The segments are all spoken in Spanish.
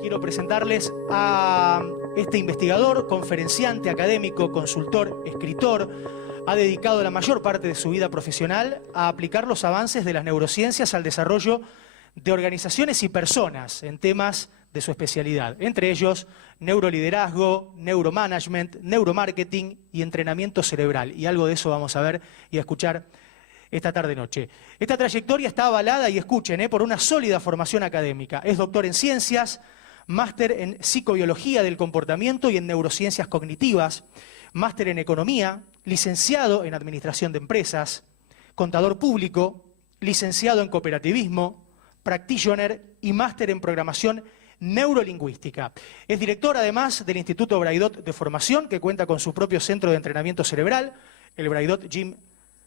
quiero presentarles a este investigador, conferenciante, académico, consultor, escritor. Ha dedicado la mayor parte de su vida profesional a aplicar los avances de las neurociencias al desarrollo de organizaciones y personas en temas de su especialidad, entre ellos neuroliderazgo, neuromanagement, neuromarketing y entrenamiento cerebral. Y algo de eso vamos a ver y a escuchar esta tarde-noche. Esta trayectoria está avalada, y escuchen, por una sólida formación académica. Es doctor en ciencias, máster en psicobiología del comportamiento y en neurociencias cognitivas, máster en economía, licenciado en administración de empresas, contador público, licenciado en cooperativismo, practitioner y máster en programación neurolingüística. Es director, además, del Instituto Braidot de Formación, que cuenta con su propio centro de entrenamiento cerebral, el Braidot Gym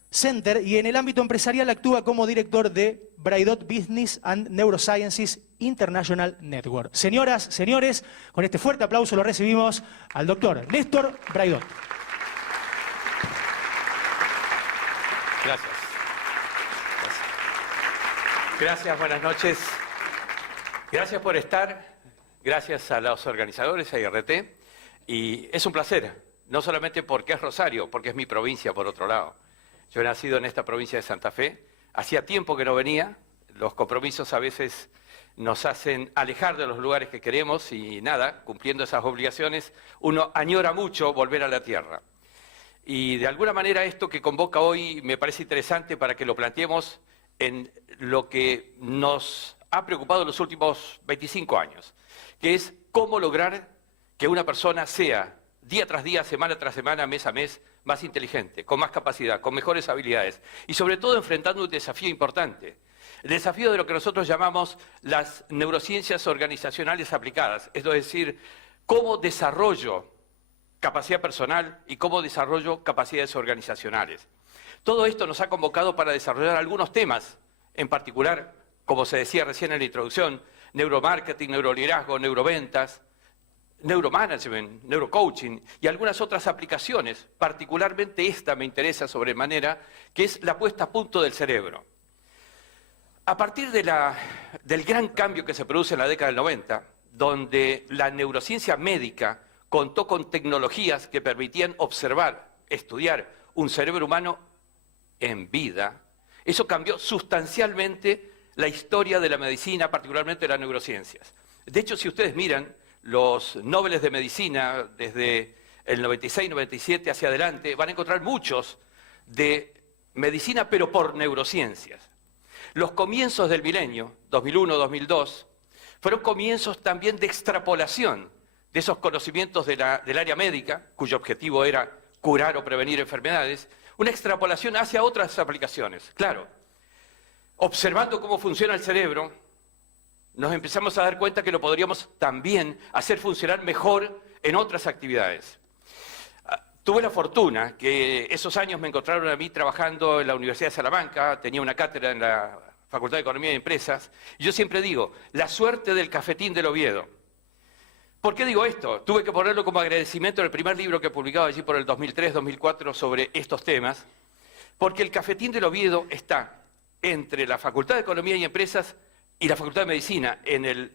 Center, y en el ámbito empresarial actúa como director de Braidot Business and Neurosciences International Network. Señoras, señores, con este fuerte aplauso lo recibimos al doctor Néstor Braidot. Gracias. Gracias, buenas noches. Gracias por estar, gracias a los organizadores, a IRT, y es un placer, no solamente porque es Rosario, porque es mi provincia por otro lado. Yo he nacido en esta provincia de Santa Fe, hacía tiempo que no venía, los compromisos a veces nos hacen alejar de los lugares que queremos y nada, cumpliendo esas obligaciones, uno añora mucho volver a la tierra. Y de alguna manera esto que convoca hoy me parece interesante para que lo planteemos en lo que nos ha preocupado en los últimos 25 años, que es cómo lograr que una persona sea día tras día, semana tras semana, mes a mes, más inteligente, con más capacidad, con mejores habilidades y sobre todo enfrentando un desafío importante, el desafío de lo que nosotros llamamos las neurociencias organizacionales aplicadas, es decir, cómo desarrollo capacidad personal y cómo desarrollo capacidades organizacionales. Todo esto nos ha convocado para desarrollar algunos temas, en particular, como se decía recién en la introducción, neuromarketing, neuroliderazgo, neuroventas, neuromanagement, neurocoaching y algunas otras aplicaciones. Particularmente esta me interesa sobremanera, que es la puesta a punto del cerebro. A partir del gran cambio que se produce en la década del 90, donde la neurociencia médica contó con tecnologías que permitían observar, estudiar un cerebro humano en vida, eso cambió sustancialmente la historia de la medicina, particularmente de las neurociencias. De hecho, si ustedes miran los Nobeles de Medicina desde el 96-97 hacia adelante, van a encontrar muchos de medicina, pero por neurociencias. Los comienzos del milenio, 2001-2002, fueron comienzos también de extrapolación de esos conocimientos del área médica, cuyo objetivo era curar o prevenir enfermedades, una extrapolación hacia otras aplicaciones. Claro, observando cómo funciona el cerebro, nos empezamos a dar cuenta que lo podríamos también hacer funcionar mejor en otras actividades. Tuve la fortuna que esos años me encontraron a mí trabajando en la Universidad de Salamanca, tenía una cátedra en la Facultad de Economía y Empresas, y yo siempre digo, la suerte del cafetín del Oviedo. ¿Por qué digo esto? Tuve que ponerlo como agradecimiento en el primer libro que he publicado allí por el 2003-2004 sobre estos temas, porque el cafetín del Oviedo está entre la Facultad de Economía y Empresas y la Facultad de Medicina en el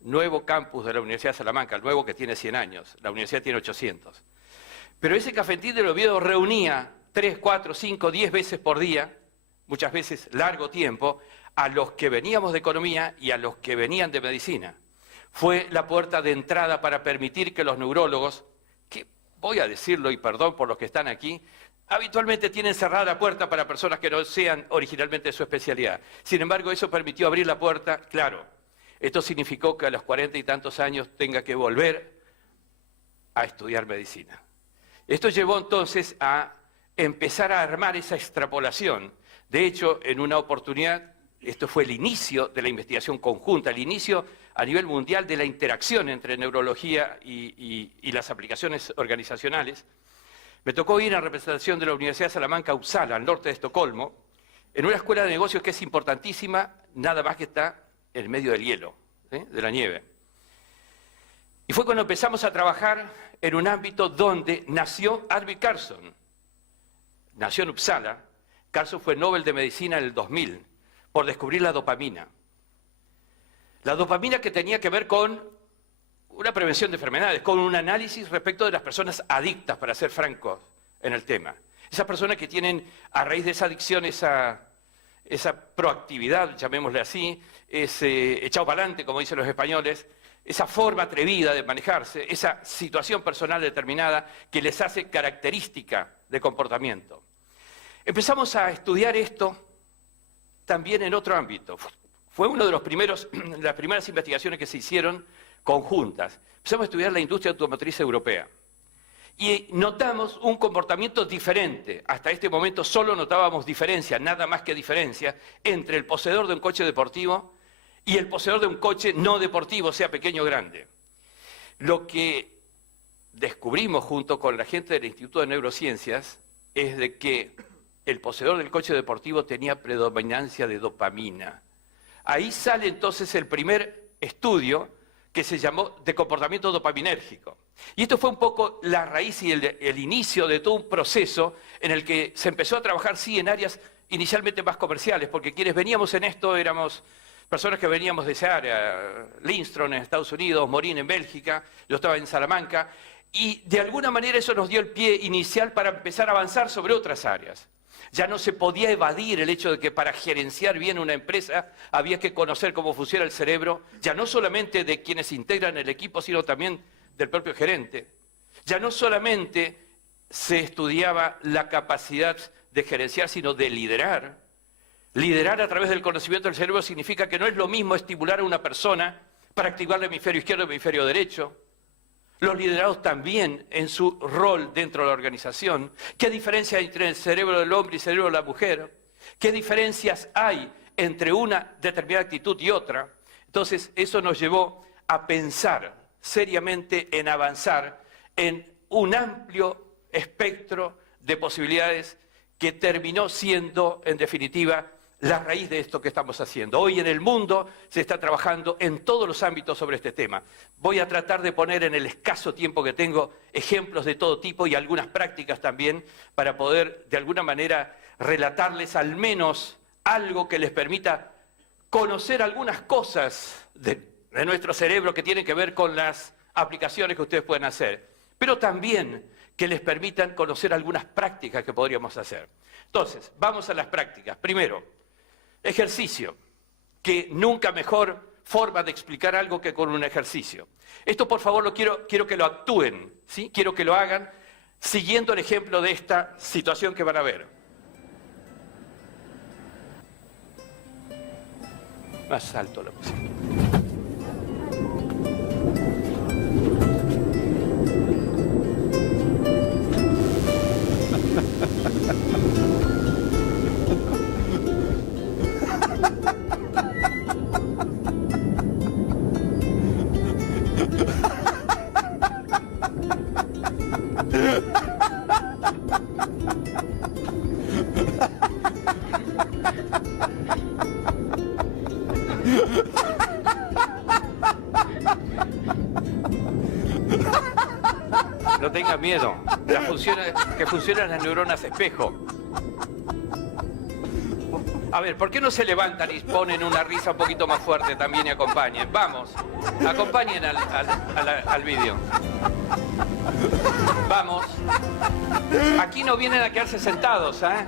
nuevo campus de la Universidad de Salamanca, el nuevo que tiene 100 años, la universidad tiene 800. Pero ese cafetín del Oviedo reunía 3, 4, 5, 10 veces por día, muchas veces largo tiempo, a los que veníamos de economía y a los que venían de medicina. Fue la puerta de entrada para permitir que los neurólogos, que voy a decirlo y perdón por los que están aquí, habitualmente tienen cerrada la puerta para personas que no sean originalmente de su especialidad. Sin embargo, eso permitió abrir la puerta, claro. Esto significó que a los 40 y tantos años tenga que volver a estudiar medicina. Esto llevó entonces a empezar a armar esa extrapolación. De hecho, en una oportunidad, esto fue el inicio de la investigación conjunta, el inicio a nivel mundial de la interacción entre neurología y las aplicaciones organizacionales. Me tocó ir en representación de la Universidad de Salamanca, Uppsala, al norte de Estocolmo, en una escuela de negocios que es importantísima, nada más que está en medio del hielo, de la nieve. Y fue cuando empezamos a trabajar en un ámbito donde nació Arvid Carlsson. Nació en Uppsala. Carlsson fue Nobel de Medicina en el 2000 por descubrir la dopamina. La dopamina que tenía que ver con una prevención de enfermedades, con un análisis respecto de las personas adictas, para ser francos en el tema. Esas personas que tienen, a raíz de esa adicción, esa proactividad, llamémosle así, ese echado para adelante, como dicen los españoles, esa forma atrevida de manejarse, esa situación personal determinada que les hace característica de comportamiento. Empezamos a estudiar esto también en otro ámbito. Fue uno de las primeras investigaciones que se hicieron conjuntas. Empezamos a estudiar la industria automotriz europea. Y notamos un comportamiento diferente. Hasta este momento solo notábamos diferencia, nada más que diferencia, entre el poseedor de un coche deportivo y el poseedor de un coche no deportivo, sea pequeño o grande. Lo que descubrimos junto con la gente del Instituto de Neurociencias es de que el poseedor del coche deportivo tenía predominancia de dopamina. Ahí sale entonces el primer estudio que se llamó de comportamiento dopaminérgico. Y esto fue un poco la raíz y el inicio de todo un proceso en el que se empezó a trabajar, sí, en áreas inicialmente más comerciales, porque quienes veníamos en esto éramos personas que veníamos de esa área, Lindström en Estados Unidos, Morin en Bélgica, yo estaba en Salamanca, y de alguna manera eso nos dio el pie inicial para empezar a avanzar sobre otras áreas. Ya no se podía evadir el hecho de que para gerenciar bien una empresa había que conocer cómo funciona el cerebro, ya no solamente de quienes integran el equipo, sino también del propio gerente. Ya no solamente se estudiaba la capacidad de gerenciar, sino de liderar. Liderar a través del conocimiento del cerebro significa que no es lo mismo estimular a una persona para activar el hemisferio izquierdo y el hemisferio derecho. Los liderados también en su rol dentro de la organización. ¿Qué diferencia hay entre el cerebro del hombre y el cerebro de la mujer? ¿Qué diferencias hay entre una determinada actitud y otra? Entonces, eso nos llevó a pensar seriamente en avanzar en un amplio espectro de posibilidades que terminó siendo, en definitiva, la raíz de esto que estamos haciendo. Hoy en el mundo se está trabajando en todos los ámbitos sobre este tema. Voy a tratar de poner en el escaso tiempo que tengo ejemplos de todo tipo y algunas prácticas también para poder de alguna manera relatarles al menos algo que les permita conocer algunas cosas de nuestro cerebro que tienen que ver con las aplicaciones que ustedes pueden hacer, pero también que les permitan conocer algunas prácticas que podríamos hacer. Entonces, vamos a las prácticas. Primero, ejercicio, que nunca mejor forma de explicar algo que con un ejercicio. Esto, por favor, quiero que lo actúen, ¿sí? Quiero que lo hagan siguiendo el ejemplo de esta situación que van a ver. Más alto la música. No tengan miedo, que funcionan las neuronas espejo. A ver, ¿por qué no se levantan y ponen una risa un poquito más fuerte también y acompañen? Vamos, acompañen al vídeo. Vamos. Aquí no vienen a quedarse sentados, ¿eh?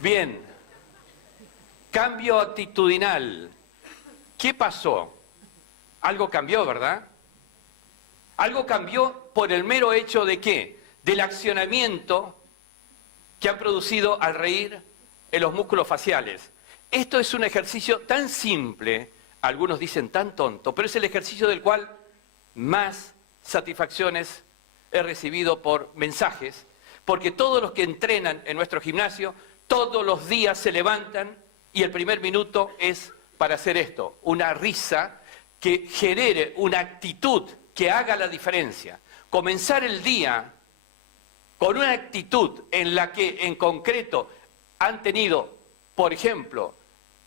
Bien. Cambio actitudinal. ¿Qué pasó? Algo cambió, ¿verdad? Algo cambió por el mero hecho de ¿qué? Del accionamiento que han producido al reír en los músculos faciales. Esto es un ejercicio tan simple, algunos dicen tan tonto, pero es el ejercicio del cual más satisfacciones he recibido por mensajes, porque todos los que entrenan en nuestro gimnasio, todos los días se levantan y el primer minuto es para hacer esto, una risa que genere una actitud que haga la diferencia. Comenzar el día con una actitud en la que en concreto han tenido, por ejemplo,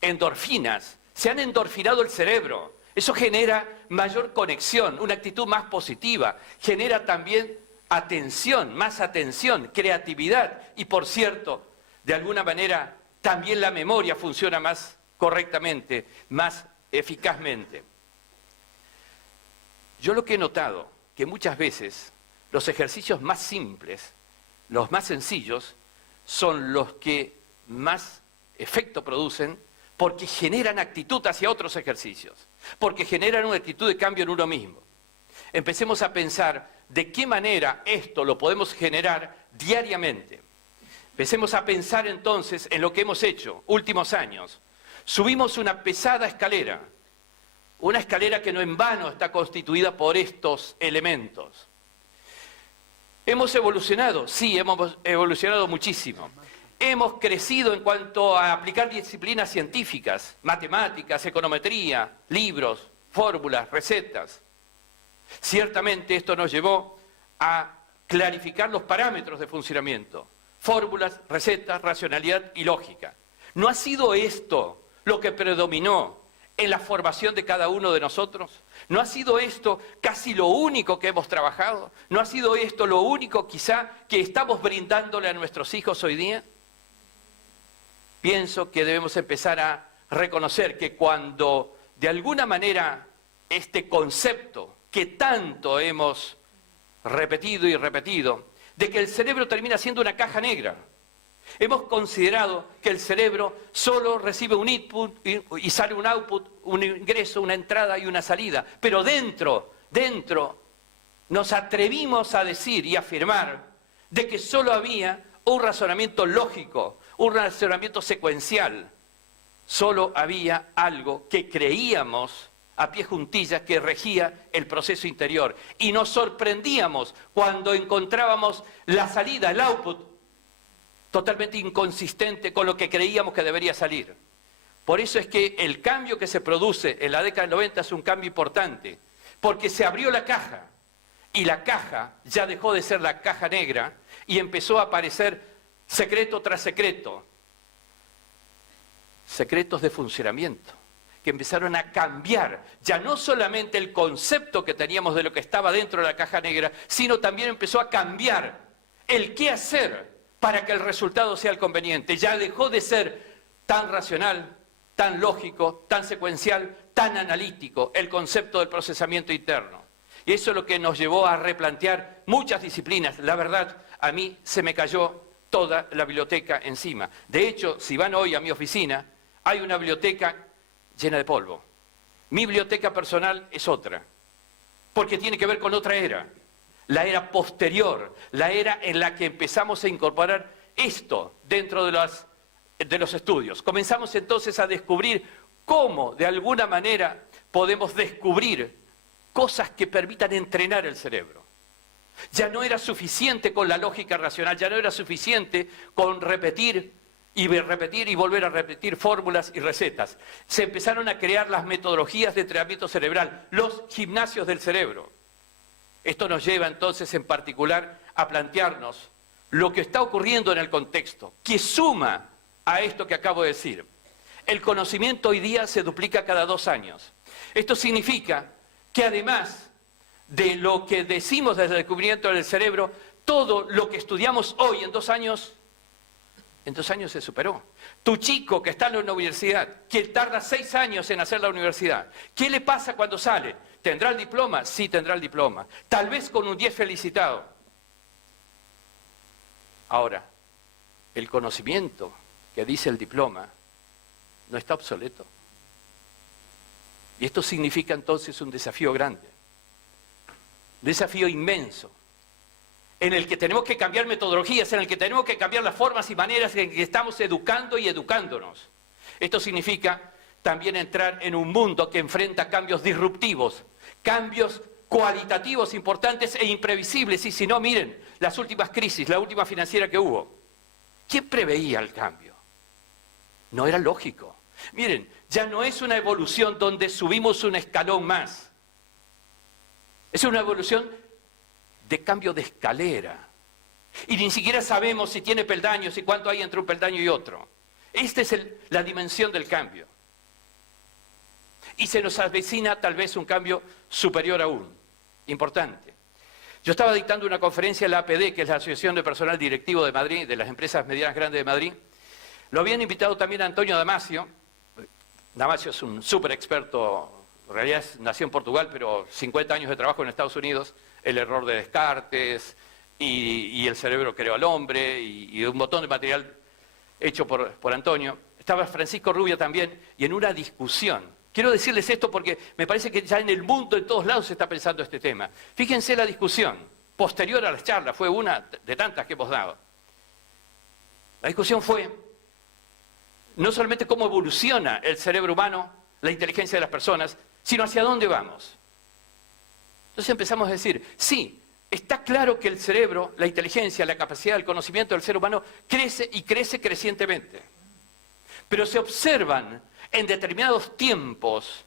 endorfinas, se han endorfinado el cerebro. Eso genera mayor conexión, una actitud más positiva, genera también atención, creatividad y, por cierto, de alguna manera también la memoria funciona más correctamente, más eficazmente. Yo lo que he notado, que muchas veces los ejercicios más simples, los más sencillos, son los que más efecto producen porque generan actitud hacia otros ejercicios, porque generan una actitud de cambio en uno mismo. Empecemos a pensar de qué manera esto lo podemos generar diariamente. Empecemos a pensar entonces en lo que hemos hecho últimos años. Subimos una pesada escalera, una escalera que no en vano está constituida por estos elementos. ¿Hemos evolucionado? Sí, hemos evolucionado muchísimo. Hemos crecido en cuanto a aplicar disciplinas científicas, matemáticas, econometría, libros, fórmulas, recetas. Ciertamente esto nos llevó a clarificar los parámetros de funcionamiento, fórmulas, recetas, racionalidad y lógica. ¿No ha sido esto lo que predominó en la formación de cada uno de nosotros? ¿No ha sido esto casi lo único que hemos trabajado? ¿No ha sido esto lo único quizá que estamos brindándole a nuestros hijos hoy día? Pienso que debemos empezar a reconocer que cuando de alguna manera este concepto que tanto hemos repetido y repetido, de que el cerebro termina siendo una caja negra, hemos considerado que el cerebro solo recibe un input y sale un output, un ingreso, una entrada y una salida. Pero dentro nos atrevimos a decir y afirmar de que solo había un razonamiento lógico, un razonamiento secuencial. Solo había algo que creíamos a pie juntillas que regía el proceso interior. Y nos sorprendíamos cuando encontrábamos la salida, el output, totalmente inconsistente con lo que creíamos que debería salir. Por eso es que el cambio que se produce en la década del 90 es un cambio importante, porque se abrió la caja, y la caja ya dejó de ser la caja negra y empezó a aparecer secreto tras secreto, secretos de funcionamiento, que empezaron a cambiar ya no solamente el concepto que teníamos de lo que estaba dentro de la caja negra, sino también empezó a cambiar el qué hacer para que el resultado sea el conveniente. Ya dejó de ser tan racional, tan lógico, tan secuencial, tan analítico el concepto del procesamiento interno. Y eso es lo que nos llevó a replantear muchas disciplinas. La verdad, a mí se me cayó toda la biblioteca encima. De hecho, si van hoy a mi oficina, hay una biblioteca llena de polvo. Mi biblioteca personal es otra, porque tiene que ver con otra era. La era posterior, la era en la que empezamos a incorporar esto dentro de los estudios. Comenzamos entonces a descubrir cómo, de alguna manera, podemos descubrir cosas que permitan entrenar el cerebro. Ya no era suficiente con la lógica racional, ya no era suficiente con repetir y volver a repetir fórmulas y recetas. Se empezaron a crear las metodologías de entrenamiento cerebral, los gimnasios del cerebro. Esto nos lleva entonces en particular a plantearnos lo que está ocurriendo en el contexto, que suma a esto que acabo de decir. El conocimiento hoy día se duplica cada 2 años. Esto significa que además de lo que decimos desde el descubrimiento del cerebro, todo lo que estudiamos hoy en 2 años se superó. Tu chico que está en la universidad, que tarda 6 años en hacer la universidad, ¿qué le pasa cuando sale? ¿Tendrá el diploma? Sí, tendrá el diploma. Tal vez con un 10 felicitado. Ahora, el conocimiento que dice el diploma no está obsoleto. Y esto significa entonces un desafío grande, un desafío inmenso, en el que tenemos que cambiar metodologías, en el que tenemos que cambiar las formas y maneras en que estamos educando y educándonos. Esto significa también entrar en un mundo que enfrenta cambios disruptivos, cambios cualitativos importantes e imprevisibles. Y si no, miren, las últimas crisis, la última financiera que hubo, ¿quién preveía el cambio? No era lógico. Miren, ya no es una evolución donde subimos un escalón más. Es una evolución de cambio de escalera. Y ni siquiera sabemos si tiene peldaños y cuánto hay entre un peldaño y otro. Esta es la dimensión del cambio. Y se nos avecina tal vez un cambio superior aún, importante. Yo estaba dictando una conferencia en la APD, que es la Asociación de Personal Directivo de Madrid, de las empresas medianas grandes de Madrid. Lo habían invitado también a Antonio Damasio. Damasio es un súper experto, en realidad nació en Portugal, pero 50 años de trabajo en Estados Unidos, el error de Descartes y el cerebro creó al hombre y un montón de material hecho por Antonio. Estaba Francisco Rubio también, y en una discusión. Quiero decirles esto porque me parece que ya en el mundo, en todos lados, se está pensando este tema. Fíjense la discusión, posterior a las charlas, fue una de tantas que hemos dado. La discusión fue no solamente cómo evoluciona el cerebro humano, la inteligencia de las personas, sino hacia dónde vamos. Entonces empezamos a decir, sí, está claro que el cerebro, la inteligencia, la capacidad, el conocimiento del ser humano crece y crece crecientemente. Pero se observan en determinados tiempos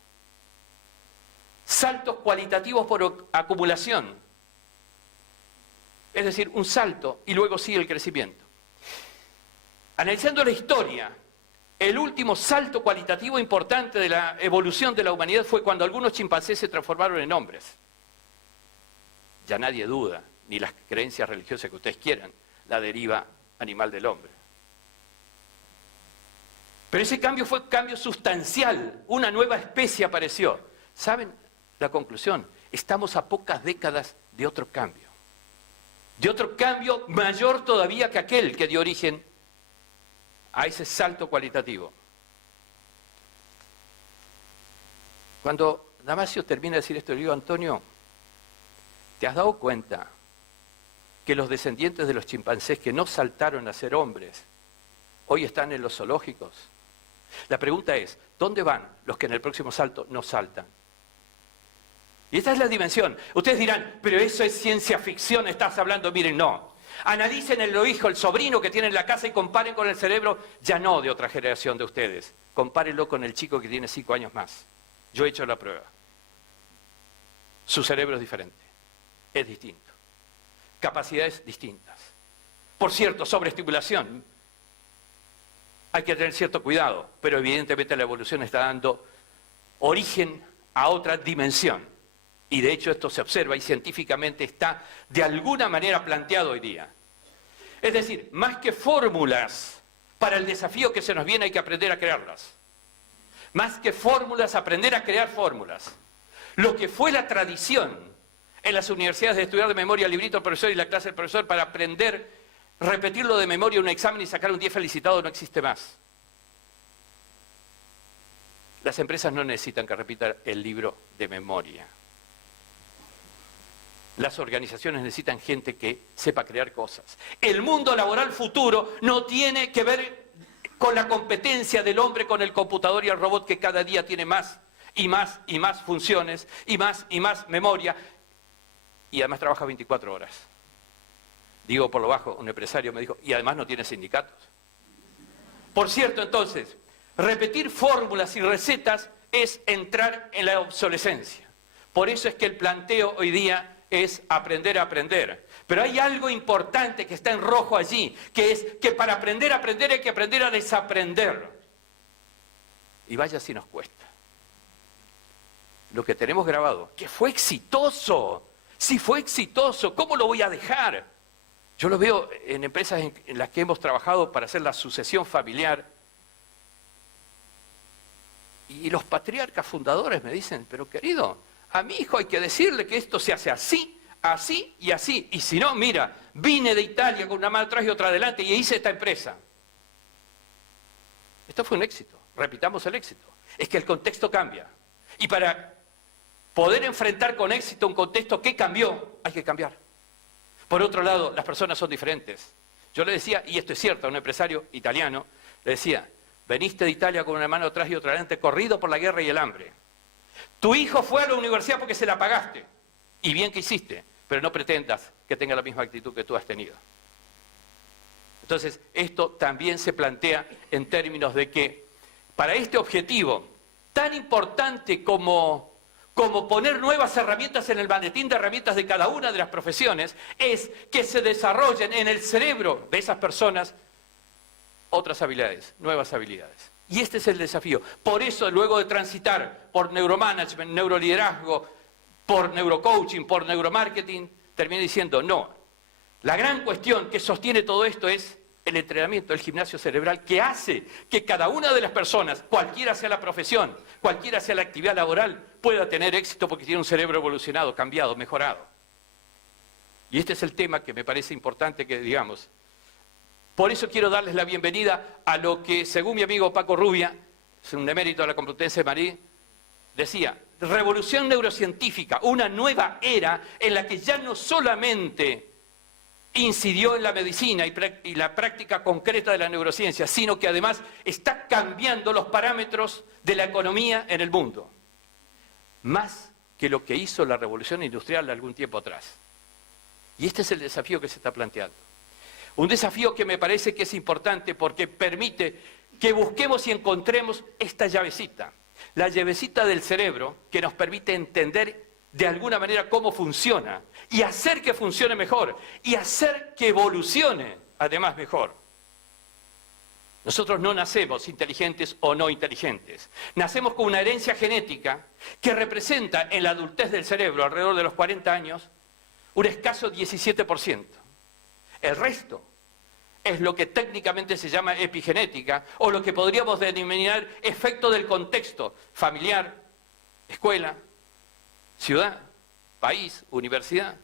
saltos cualitativos por acumulación. Es decir, un salto y luego sigue el crecimiento. Analizando la historia, el último salto cualitativo importante de la evolución de la humanidad fue cuando algunos chimpancés se transformaron en hombres. Ya nadie duda, ni las creencias religiosas que ustedes quieran, la deriva animal del hombre. Pero ese cambio fue un cambio sustancial, una nueva especie apareció. ¿Saben la conclusión? Estamos a pocas décadas de otro cambio. De otro cambio mayor todavía que aquel que dio origen a ese salto cualitativo. Cuando Damasio termina de decir esto, le digo, Antonio, ¿te has dado cuenta que los descendientes de los chimpancés que no saltaron a ser hombres hoy están en los zoológicos? La pregunta es, ¿dónde van los que en el próximo salto no saltan? Y esta es la dimensión. Ustedes dirán, pero eso es ciencia ficción, estás hablando. Miren, no. Analicen el hijo, el sobrino que tienen en la casa y comparen con el cerebro, ya no de otra generación de ustedes. Compárenlo con el chico que tiene 5 años más. Yo he hecho la prueba. Su cerebro es diferente, es distinto. Capacidades distintas. Por cierto, sobreestimulación. Hay que tener cierto cuidado, pero evidentemente la evolución está dando origen a otra dimensión. Y de hecho esto se observa y científicamente está de alguna manera planteado hoy día. Es decir, más que fórmulas para el desafío que se nos viene hay que aprender a crearlas. Más que fórmulas, aprender a crear fórmulas. Lo que fue la tradición en las universidades de estudiar de memoria el librito del profesor y la clase del profesor para aprender, repetirlo de memoria en un examen y sacar un 10 felicitado no existe más. Las empresas no necesitan que repitan el libro de memoria. Las organizaciones necesitan gente que sepa crear cosas. El mundo laboral futuro no tiene que ver con la competencia del hombre con el computador y el robot que cada día tiene más y más y más funciones y más memoria y además trabaja 24 horas. Digo por lo bajo, un empresario me dijo, y además no tiene sindicatos. Por cierto, entonces, repetir fórmulas y recetas es entrar en la obsolescencia. Por eso es que el planteo hoy día es aprender a aprender. Pero hay algo importante que está en rojo allí, que es que para aprender a aprender hay que aprender a desaprender. Y vaya si nos cuesta. Lo que tenemos grabado, que fue exitoso, si fue exitoso, ¿cómo lo voy a dejar? Yo lo veo en empresas en las que hemos trabajado para hacer la sucesión familiar. Y los patriarcas fundadores me dicen, pero querido, a mi hijo hay que decirle que esto se hace así, así y así. Y si no, mira, vine de Italia con una mano atrás y otra adelante y hice esta empresa. Esto fue un éxito, repitamos el éxito. Es que el contexto cambia. Y para poder enfrentar con éxito un contexto que cambió, hay que cambiar. Por otro lado, las personas son diferentes. Yo le decía, y esto es cierto, a un empresario italiano, le decía, veniste de Italia con una mano atrás y otra adelante, corrido por la guerra y el hambre. Tu hijo fue a la universidad porque se la pagaste. Y bien que hiciste, pero no pretendas que tenga la misma actitud que tú has tenido. Entonces, esto también se plantea en términos de que para este objetivo tan importante como poner nuevas herramientas en el maletín de herramientas de cada una de las profesiones, es que se desarrollen en el cerebro de esas personas otras habilidades, nuevas habilidades. Y este es el desafío. Por eso, luego de transitar por neuromanagement, neuroliderazgo, por neurocoaching, por neuromarketing, terminé diciendo, no, la gran cuestión que sostiene todo esto es el entrenamiento, el gimnasio cerebral, que hace que cada una de las personas, cualquiera sea la profesión, cualquiera sea la actividad laboral, pueda tener éxito porque tiene un cerebro evolucionado, cambiado, mejorado. Y este es el tema que me parece importante que digamos. Por eso quiero darles la bienvenida a lo que, según mi amigo Paco Rubia, es un emérito de la Complutense de Madrid, decía, revolución neurocientífica, una nueva era en la que ya no solamente incidió en la medicina y la práctica concreta de la neurociencia, sino que además está cambiando los parámetros de la economía en el mundo, más que lo que hizo la revolución industrial algún tiempo atrás. Y este es el desafío que se está planteando. Un desafío que me parece que es importante porque permite que busquemos y encontremos esta llavecita, la llavecita del cerebro que nos permite entender de alguna manera cómo funciona y hacer que funcione mejor y hacer que evolucione además mejor. Nosotros no nacemos inteligentes o no inteligentes. Nacemos con una herencia genética que representa en la adultez del cerebro, alrededor de los 40 años, un escaso 17%. El resto es lo que técnicamente se llama epigenética o lo que podríamos denominar efecto del contexto familiar, escuela, ciudad, país, universidad.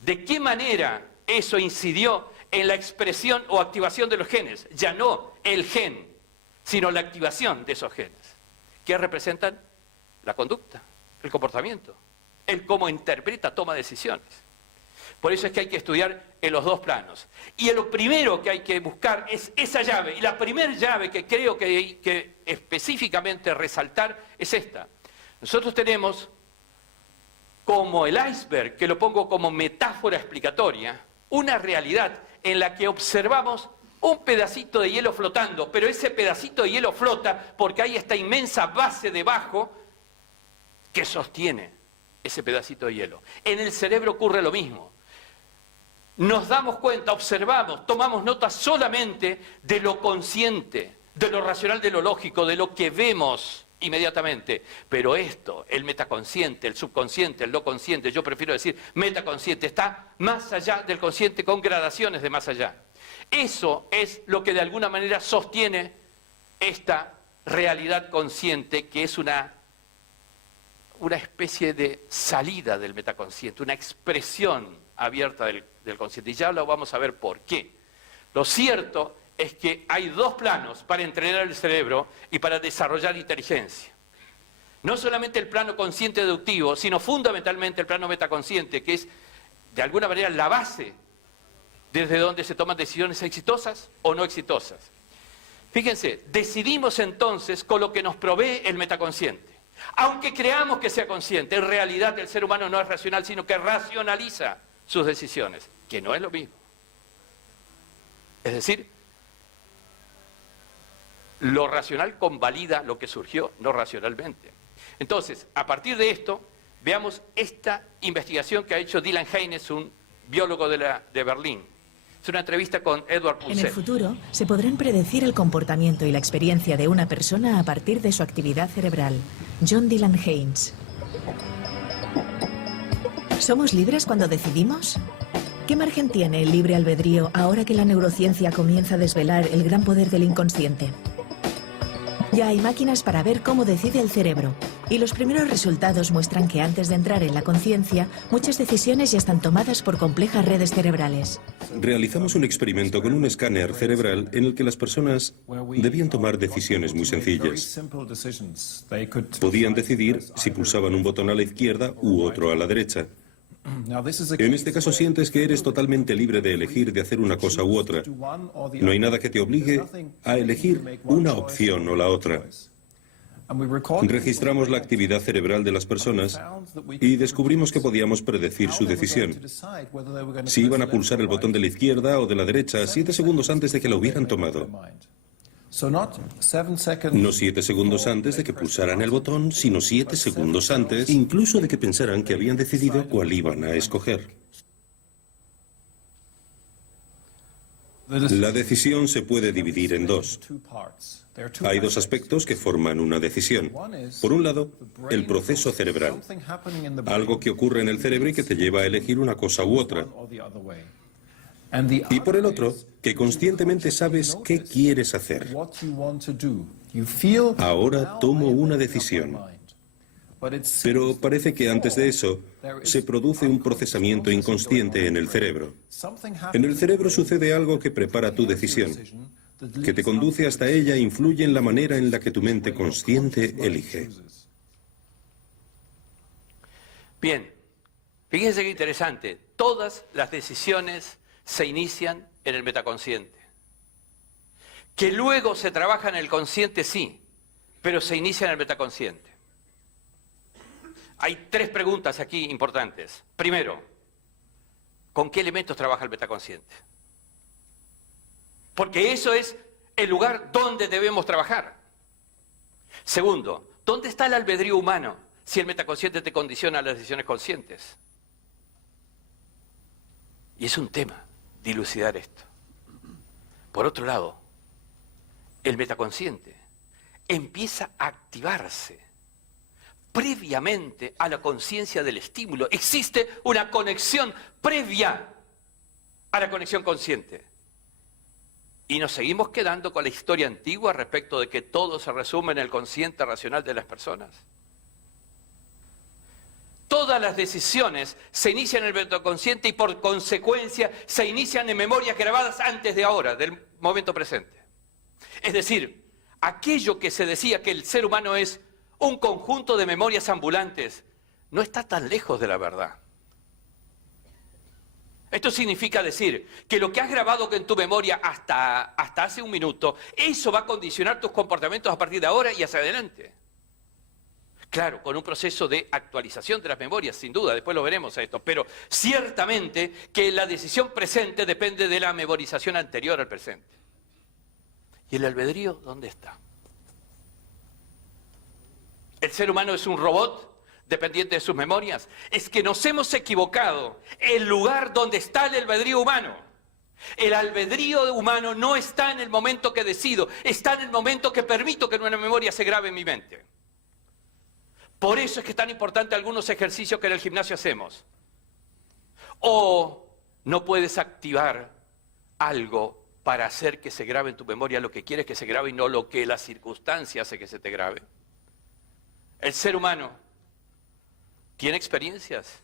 ¿De qué manera eso incidió en la expresión o activación de los genes? Ya no el gen, sino la activación de esos genes, que representan la conducta, el comportamiento, el cómo interpreta, toma decisiones. Por eso es que hay que estudiar en los dos planos. Y lo primero que hay que buscar es esa llave. Y la primera llave que creo que hay que específicamente resaltar es esta. Nosotros tenemos como el iceberg, que lo pongo como metáfora explicatoria, una realidad en la que observamos un pedacito de hielo flotando, pero ese pedacito de hielo flota porque hay esta inmensa base debajo que sostiene ese pedacito de hielo. En el cerebro ocurre lo mismo. Nos damos cuenta, observamos, tomamos nota solamente de lo consciente, de lo racional, de lo lógico, de lo que vemos inmediatamente. Pero esto, el metaconsciente, el subconsciente, el no consciente, yo prefiero decir metaconsciente, está más allá del consciente con gradaciones de más allá. Eso es lo que de alguna manera sostiene esta realidad consciente, que es una especie de salida del metaconsciente, una expresión abierta del consciente. Y ya lo vamos a ver por qué. Lo cierto es que hay dos planos para entrenar el cerebro y para desarrollar inteligencia. No solamente el plano consciente deductivo, sino fundamentalmente el plano metaconsciente, que es de alguna manera la base desde donde se toman decisiones exitosas o no exitosas. Fíjense, decidimos entonces con lo que nos provee el metaconsciente. Aunque creamos que sea consciente, en realidad el ser humano no es racional, sino que racionaliza sus decisiones, que no es lo mismo. Es decir, lo racional convalida lo que surgió no racionalmente. Entonces, a partir de esto, veamos esta investigación que ha hecho Dylan Haynes, un biólogo de Berlín. Es una entrevista con Edward Purcell. En el futuro, se podrán predecir el comportamiento y la experiencia de una persona a partir de su actividad cerebral. John Dylan Haynes. ¿Somos libres cuando decidimos? ¿Qué margen tiene el libre albedrío ahora que la neurociencia comienza a desvelar el gran poder del inconsciente? Ya hay máquinas para ver cómo decide el cerebro, y los primeros resultados muestran que antes de entrar en la conciencia, muchas decisiones ya están tomadas por complejas redes cerebrales. Realizamos un experimento con un escáner cerebral en el que las personas debían tomar decisiones muy sencillas. Podían decidir si pulsaban un botón a la izquierda u otro a la derecha. En este caso sientes que eres totalmente libre de elegir de hacer una cosa u otra. No hay nada que te obligue a elegir una opción o la otra. Registramos la actividad cerebral de las personas y descubrimos que podíamos predecir su decisión. Si iban a pulsar el botón de la izquierda o de la derecha 7 segundos antes de que lo hubieran tomado. No 7 segundos antes de que pulsaran el botón, sino 7 segundos antes, incluso de que pensaran que habían decidido cuál iban a escoger. La decisión se puede dividir en dos. Hay dos aspectos que forman una decisión. Por un lado, el proceso cerebral, algo que ocurre en el cerebro y que te lleva a elegir una cosa u otra. Y por el otro, que conscientemente sabes qué quieres hacer. Ahora tomo una decisión. Pero parece que antes de eso se produce un procesamiento inconsciente en el cerebro. En el cerebro sucede algo que prepara tu decisión, que te conduce hasta ella e influye en la manera en la que tu mente consciente elige. Bien, fíjense qué interesante. Todas las decisiones se inician en el metaconsciente. Que luego se trabaja en el consciente, sí, pero se inicia en el metaconsciente. Hay tres preguntas aquí importantes. Primero, ¿con qué elementos trabaja el metaconsciente? Porque eso es el lugar donde debemos trabajar. Segundo, ¿dónde está el albedrío humano si el metaconsciente te condiciona a las decisiones conscientes? Y es un tema dilucidar esto. Por otro lado, el metaconsciente empieza a activarse previamente a la conciencia del estímulo. Existe una conexión previa a la conexión consciente. Y nos seguimos quedando con la historia antigua respecto de que todo se resume en el consciente racional de las personas. Todas las decisiones se inician en el metaconsciente y por consecuencia se inician en memorias grabadas antes de ahora, del momento presente. Es decir, aquello que se decía que el ser humano es un conjunto de memorias ambulantes, no está tan lejos de la verdad. Esto significa decir que lo que has grabado en tu memoria hasta hace un minuto, eso va a condicionar tus comportamientos a partir de ahora y hacia adelante. Claro, con un proceso de actualización de las memorias, sin duda, después lo veremos a esto, pero ciertamente que la decisión presente depende de la memorización anterior al presente. ¿Y el albedrío dónde está? ¿El ser humano es un robot dependiente de sus memorias? Es que nos hemos equivocado. El lugar donde está el albedrío humano. El albedrío humano no está en el momento que decido, está en el momento que permito que una memoria se grabe en mi mente. Por eso es que es tan importante algunos ejercicios que en el gimnasio hacemos. O no puedes activar algo para hacer que se grabe en tu memoria lo que quieres que se grabe y no lo que la circunstancia hace que se te grabe. El ser humano tiene experiencias,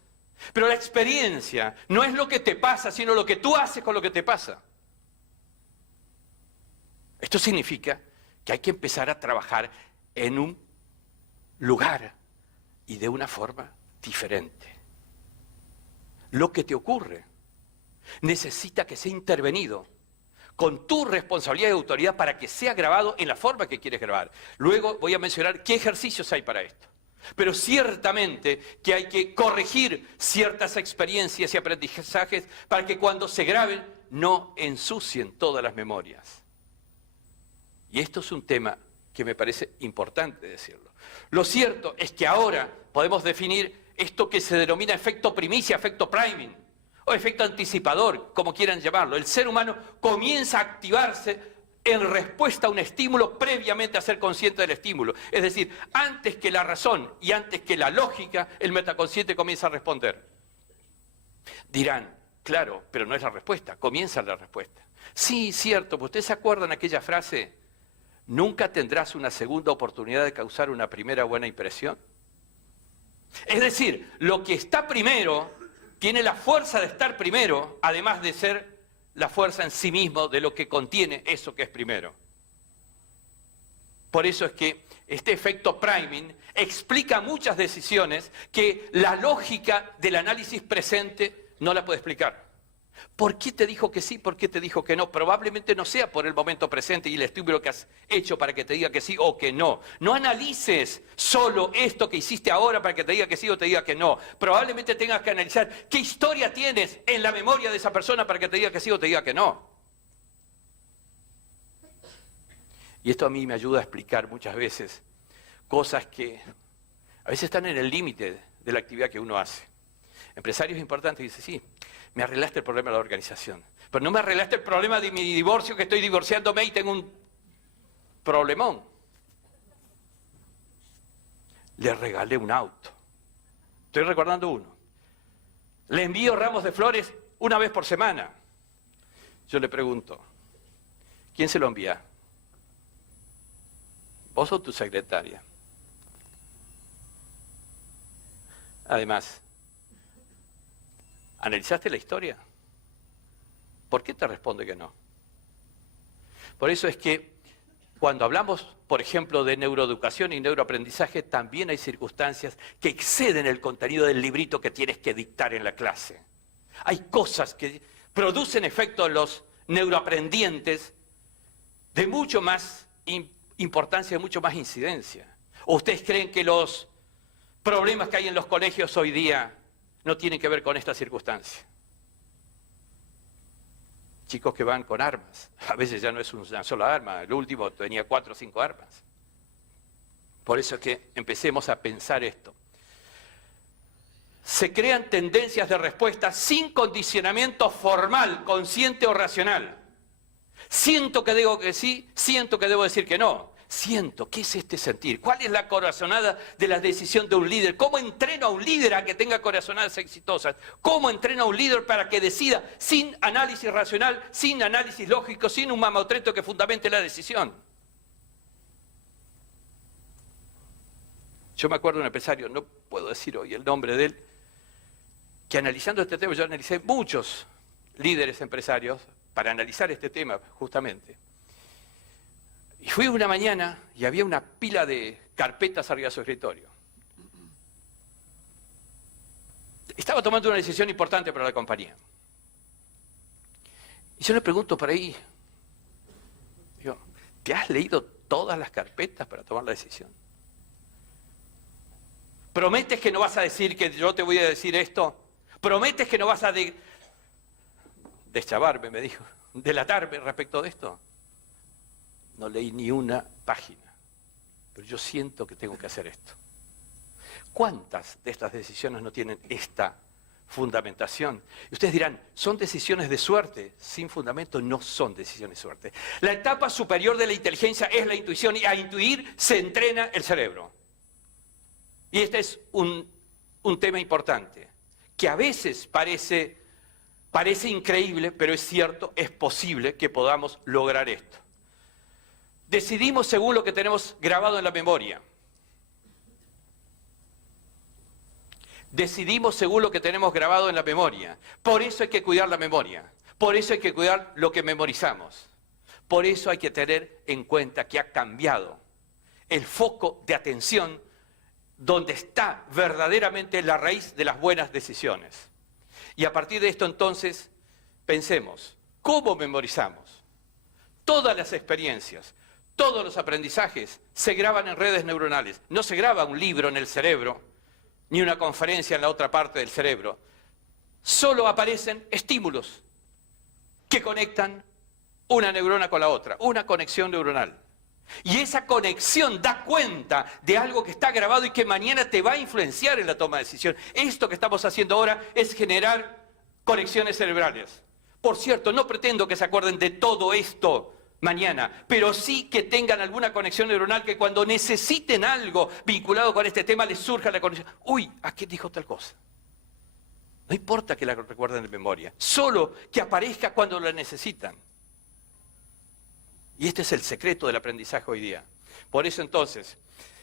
pero la experiencia no es lo que te pasa, sino lo que tú haces con lo que te pasa. Esto significa que hay que empezar a trabajar en un lugar y de una forma diferente. Lo que te ocurre necesita que sea intervenido con tu responsabilidad y autoridad para que sea grabado en la forma que quieres grabar. Luego voy a mencionar qué ejercicios hay para esto. Pero ciertamente que hay que corregir ciertas experiencias y aprendizajes para que cuando se graben no ensucien todas las memorias. Y esto es un tema que me parece importante decirlo. Lo cierto es que ahora podemos definir esto que se denomina efecto primicia, efecto priming, o efecto anticipador, como quieran llamarlo. El ser humano comienza a activarse en respuesta a un estímulo previamente a ser consciente del estímulo. Es decir, antes que la razón y antes que la lógica, el metaconsciente comienza a responder. Dirán, claro, pero no es la respuesta, comienza la respuesta. Sí, cierto, pues ¿ustedes se acuerdan aquella frase? ¿Nunca tendrás una segunda oportunidad de causar una primera buena impresión? Es decir, lo que está primero tiene la fuerza de estar primero, además de ser la fuerza en sí mismo de lo que contiene eso que es primero. Por eso es que este efecto priming explica muchas decisiones que la lógica del análisis presente no la puede explicar. ¿Por qué te dijo que sí? ¿Por qué te dijo que no? Probablemente no sea por el momento presente y el estímulo que has hecho para que te diga que sí o que no. No analices solo esto que hiciste ahora para que te diga que sí o te diga que no. Probablemente tengas que analizar qué historia tienes en la memoria de esa persona para que te diga que sí o te diga que no. Y esto a mí me ayuda a explicar muchas veces cosas que a veces están en el límite de la actividad que uno hace. Empresarios importantes dicen, sí, me arreglaste el problema de la organización, Pero no me arreglaste el problema de mi divorcio, que estoy divorciándome y tengo un problemón. Le regalé un auto. Estoy recordando uno. Le envío ramos de flores una vez por semana. Yo le pregunto, ¿quién se lo envía? ¿Vos o tu secretaria? Además, ¿analizaste la historia? ¿Por qué te responde que no? Por eso es que cuando hablamos, por ejemplo, de neuroeducación y neuroaprendizaje, también hay circunstancias que exceden el contenido del librito que tienes que dictar en la clase. Hay cosas que producen efecto en los neuroaprendientes de mucho más importancia, de mucho más incidencia. ¿O ustedes creen que los problemas que hay en los colegios hoy día no tienen que ver con esta circunstancia? Chicos que van con armas. A veces ya no es una sola arma. El último tenía 4 o 5 armas. Por eso es que empecemos a pensar esto. Se crean tendencias de respuesta sin condicionamiento formal, consciente o racional. Siento que digo que sí, siento que debo decir que no. Siento, ¿qué es este sentir? ¿Cuál es la corazonada de la decisión de un líder? ¿Cómo entreno a un líder a que tenga corazonadas exitosas? ¿Cómo entreno a un líder para que decida sin análisis racional, sin análisis lógico, sin un mamotreto que fundamente la decisión? Yo me acuerdo de un empresario, no puedo decir hoy el nombre de él, que analizando este tema, yo analicé muchos líderes empresarios para analizar este tema justamente. Y fui una mañana y había una pila de carpetas arriba de su escritorio. Estaba tomando una decisión importante para la compañía. Y yo le pregunto por ahí, digo, ¿te has leído todas las carpetas para tomar la decisión? ¿Prometes que no vas a decir que yo te voy a decir esto? ¿Prometes que no vas a deschavarme, me dijo, delatarme respecto de esto? No leí ni una página, pero yo siento que tengo que hacer esto. ¿Cuántas de estas decisiones no tienen esta fundamentación? Y ustedes dirán, ¿son decisiones de suerte? Sin fundamento no son decisiones de suerte. La etapa superior de la inteligencia es la intuición y a intuir se entrena el cerebro. Y este es un tema importante, que a veces parece increíble, pero es cierto, es posible que podamos lograr esto. Decidimos según lo que tenemos grabado en la memoria. Decidimos según lo que tenemos grabado en la memoria. Por eso hay que cuidar la memoria. Por eso hay que cuidar lo que memorizamos. Por eso hay que tener en cuenta que ha cambiado el foco de atención donde está verdaderamente la raíz de las buenas decisiones. Y a partir de esto entonces pensemos, ¿cómo memorizamos? Todas las experiencias, todos los aprendizajes se graban en redes neuronales. No se graba un libro en el cerebro, ni una conferencia en la otra parte del cerebro. Solo aparecen estímulos que conectan una neurona con la otra, una conexión neuronal. Y esa conexión da cuenta de algo que está grabado y que mañana te va a influenciar en la toma de decisión. Esto que estamos haciendo ahora es generar conexiones cerebrales. Por cierto, no pretendo que se acuerden de todo esto mañana, pero sí que tengan alguna conexión neuronal que cuando necesiten algo vinculado con este tema les surja la conexión. Uy, ¿a qué dijo tal cosa? No importa que la recuerden de memoria, solo que aparezca cuando la necesitan. Y este es el secreto del aprendizaje hoy día. Por eso entonces,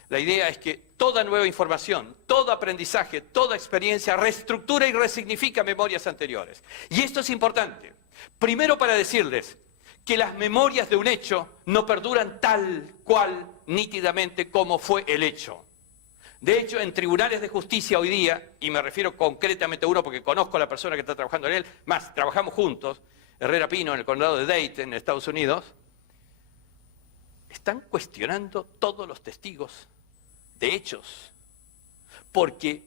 la idea es que toda nueva información, todo aprendizaje, toda experiencia reestructura y resignifica memorias anteriores. Y esto es importante. Primero para decirles que las memorias de un hecho no perduran tal cual nítidamente como fue el hecho. De hecho, en tribunales de justicia hoy día, y me refiero concretamente a uno porque conozco a la persona que está trabajando en él, más, trabajamos juntos, Herrera Pino, en el condado de Dade, en Estados Unidos, están cuestionando todos los testigos de hechos, porque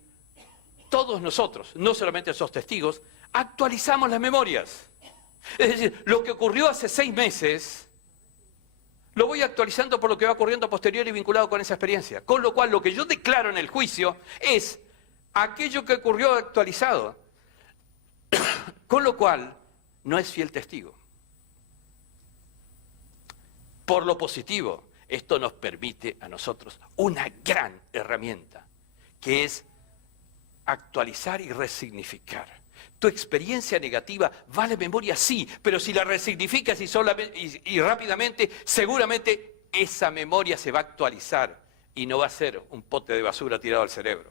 todos nosotros, no solamente esos testigos, actualizamos las memorias. Es decir, lo que ocurrió hace 6 meses, lo voy actualizando por lo que va ocurriendo posterior y vinculado con esa experiencia. Con lo cual, lo que yo declaro en el juicio es aquello que ocurrió actualizado. Con lo cual, no es fiel testigo. Por lo positivo, esto nos permite a nosotros una gran herramienta, que es actualizar y resignificar. Tu experiencia negativa vale memoria, sí, pero si la resignificas y rápidamente, seguramente esa memoria se va a actualizar y no va a ser un pote de basura tirado al cerebro.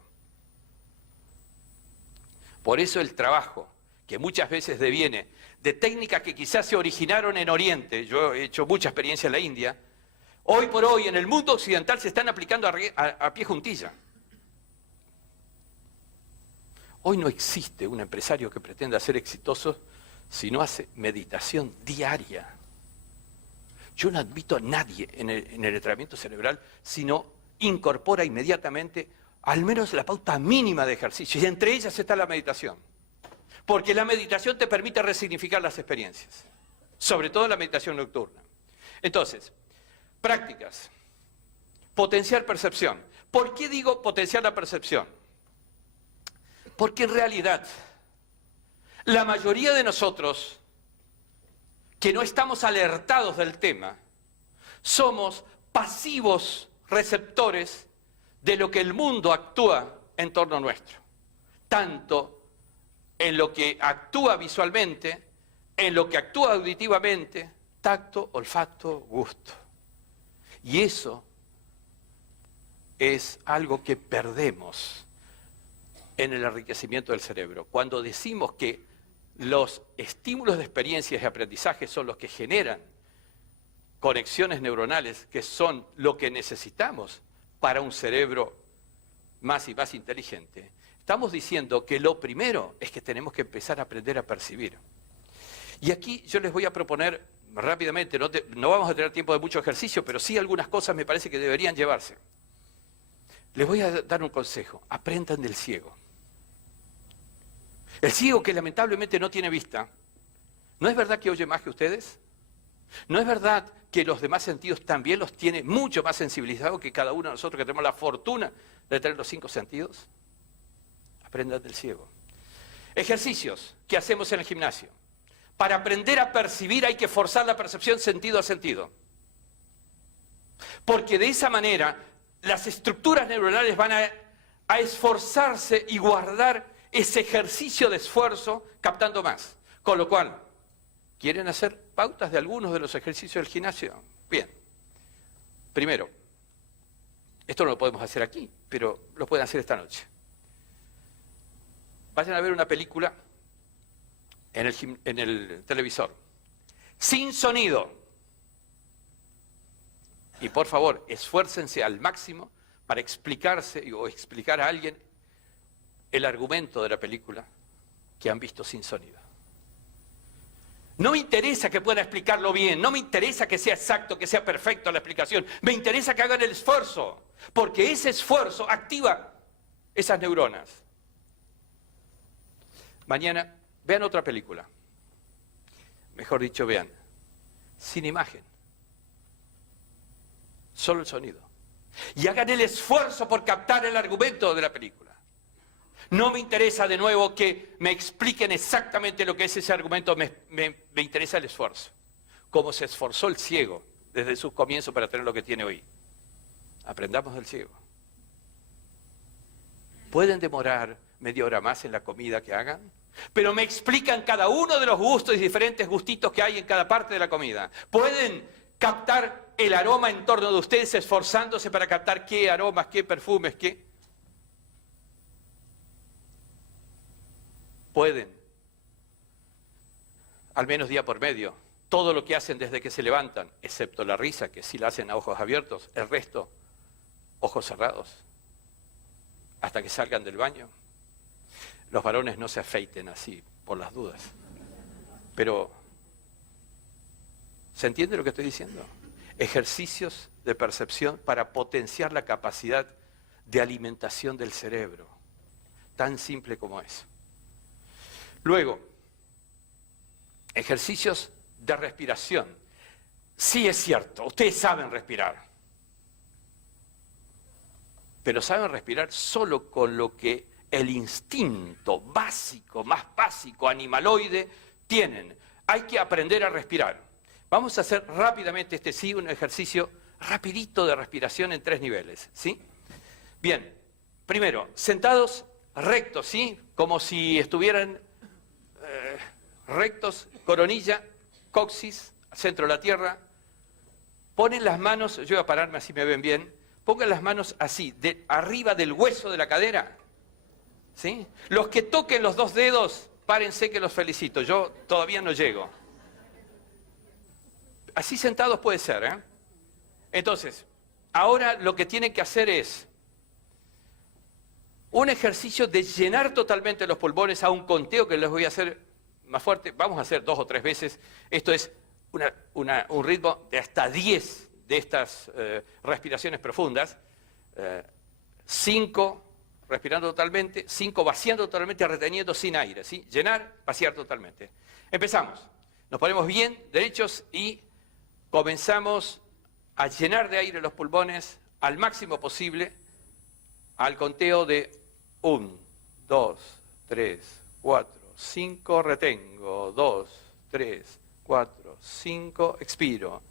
Por eso el trabajo, que muchas veces deviene de técnicas que quizás se originaron en Oriente, yo he hecho mucha experiencia en la India, hoy por hoy en el mundo occidental se están aplicando a pie juntilla. Hoy no existe un empresario que pretenda ser exitoso si no hace meditación diaria. Yo no admito a nadie en el entrenamiento cerebral si no incorpora inmediatamente al menos la pauta mínima de ejercicio, y entre ellas está la meditación. Porque la meditación te permite resignificar las experiencias, sobre todo la meditación nocturna. Entonces, prácticas. Potenciar percepción. ¿Por qué digo potenciar la percepción? Porque en realidad, la mayoría de nosotros, que no estamos alertados del tema, somos pasivos receptores de lo que el mundo actúa en torno nuestro. Tanto en lo que actúa visualmente, en lo que actúa auditivamente, tacto, olfato, gusto. Y eso es algo que perdemos en el enriquecimiento del cerebro. Cuando decimos que los estímulos de experiencias y aprendizaje son los que generan conexiones neuronales, que son lo que necesitamos para un cerebro más y más inteligente, estamos diciendo que lo primero es que tenemos que empezar a aprender a percibir. Y aquí yo les voy a proponer rápidamente, no vamos a tener tiempo de mucho ejercicio, pero sí algunas cosas me parece que deberían llevarse. Les voy a dar un consejo: aprendan del ciego. El ciego, que lamentablemente no tiene vista, ¿no es verdad que oye más que ustedes? ¿No es verdad que los demás sentidos también los tiene mucho más sensibilizados que cada uno de nosotros, que tenemos la fortuna de tener los 5 sentidos? Aprendan del ciego. Ejercicios que hacemos en el gimnasio. Para aprender a percibir hay que forzar la percepción sentido a sentido. Porque de esa manera las estructuras neuronales van a esforzarse y guardar ese ejercicio de esfuerzo captando más. Con lo cual, ¿quieren hacer pautas de algunos de los ejercicios del gimnasio? Bien. Primero, esto no lo podemos hacer aquí, pero lo pueden hacer esta noche. Vayan a ver una película en el televisor, sin sonido. Y por favor, esfuércense al máximo para explicarse o explicar a alguien el argumento de la película que han visto sin sonido. No me interesa que puedan explicarlo bien, no me interesa que sea exacto, que sea perfecto la explicación, me interesa que hagan el esfuerzo, porque ese esfuerzo activa esas neuronas. Mañana vean otra película, mejor dicho, vean, sin imagen, solo el sonido, y hagan el esfuerzo por captar el argumento de la película. No me interesa de nuevo que me expliquen exactamente lo que es ese argumento, me interesa el esfuerzo. Como se esforzó el ciego desde sus comienzos para tener lo que tiene hoy. Aprendamos del ciego. ¿Pueden demorar media hora más en la comida que hagan? Pero me explican cada uno de los gustos y diferentes gustitos que hay en cada parte de la comida. ¿Pueden captar el aroma en torno de ustedes esforzándose para captar qué aromas, qué perfumes, qué? Pueden, al menos día por medio, todo lo que hacen desde que se levantan, excepto la risa, que sí la hacen a ojos abiertos, el resto, ojos cerrados, hasta que salgan del baño. Los varones no se afeiten así, por las dudas. Pero, ¿se entiende lo que estoy diciendo? Ejercicios de percepción para potenciar la capacidad de alimentación del cerebro. Tan simple como eso. Luego, ejercicios de respiración. Sí es cierto, ustedes saben respirar. Pero saben respirar solo con lo que el instinto básico, más básico, animaloide, tienen. hay que aprender a respirar. Vamos a hacer rápidamente un ejercicio rapidito de respiración en 3 niveles, ¿sí? Bien, primero, sentados rectos, ¿sí? Como si estuvieran rectos, coronilla, coxis, centro de la tierra. Ponen las manos, yo voy a pararme así me ven bien, pongan las manos así, arriba del hueso de la cadera, ¿sí? Los que toquen los 2 dedos, párense que los felicito, yo todavía no llego. Así sentados puede ser, ¿eh? Entonces, ahora lo que tienen que hacer es un ejercicio de llenar totalmente los pulmones a un conteo que les voy a hacer más fuerte. Vamos a hacer 2 o 3 veces. Esto es un ritmo de hasta 10 de estas respiraciones profundas. 5 respirando totalmente, 5 vaciando totalmente, reteniendo sin aire, ¿sí? Llenar, vaciar totalmente. Empezamos. Nos ponemos bien, derechos y comenzamos a llenar de aire los pulmones al máximo posible al conteo de 1, 2, 3, 4, 5, retengo, 2, 3, 4, 5, expiro,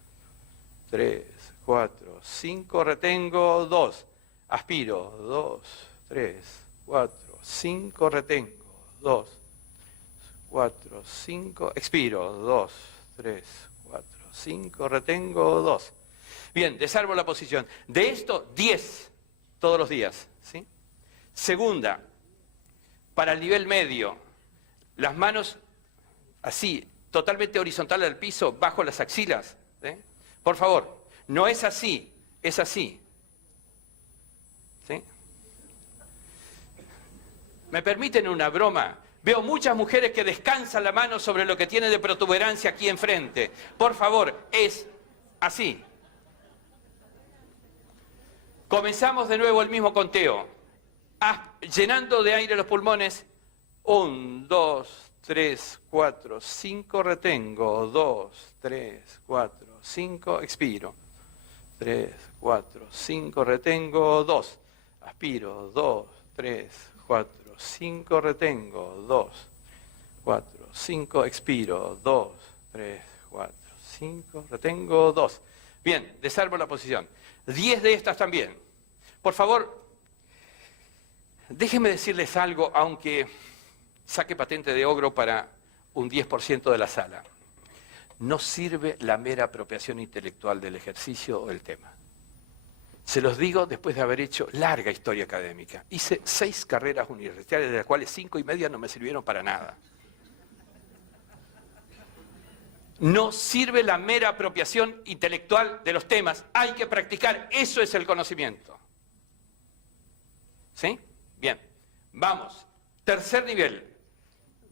3, 4, 5, retengo, 2, aspiro, 2, 3, 4, 5, retengo, 2, 4, 5, expiro, 2, 3, 4, 5, retengo, 2. Bien, desarmo la posición. De esto, 10 todos los días, ¿sí? Segunda, para el nivel medio, las manos así, totalmente horizontal al piso, bajo las axilas, ¿sí? Por favor, no es así, es así, ¿sí? ¿Me permiten una broma? Veo muchas mujeres que descansan la mano sobre lo que tiene de protuberancia aquí enfrente. Por favor, es así. Comenzamos de nuevo el mismo conteo. Llenando de aire los pulmones. 1, 2, 3, 4, 5, retengo. 2, 3, 4, 5, expiro. 3, 4, 5, retengo. 2, aspiro. 2, 3, 4, 5, retengo. 2, 4, 5, expiro. 2, 3, 4, 5, retengo. 2. Bien, desarmo la posición. 10 de estas también. Por favor, déjenme decirles algo, aunque saque patente de ogro para un 10% de la sala. No sirve la mera apropiación intelectual del ejercicio o del tema. Se los digo después de haber hecho larga historia académica. Hice 6 carreras universitarias, de las cuales 5 y media no me sirvieron para nada. No sirve la mera apropiación intelectual de los temas. Hay que practicar. Eso es el conocimiento. ¿Sí? Bien. Vamos. Tercer nivel.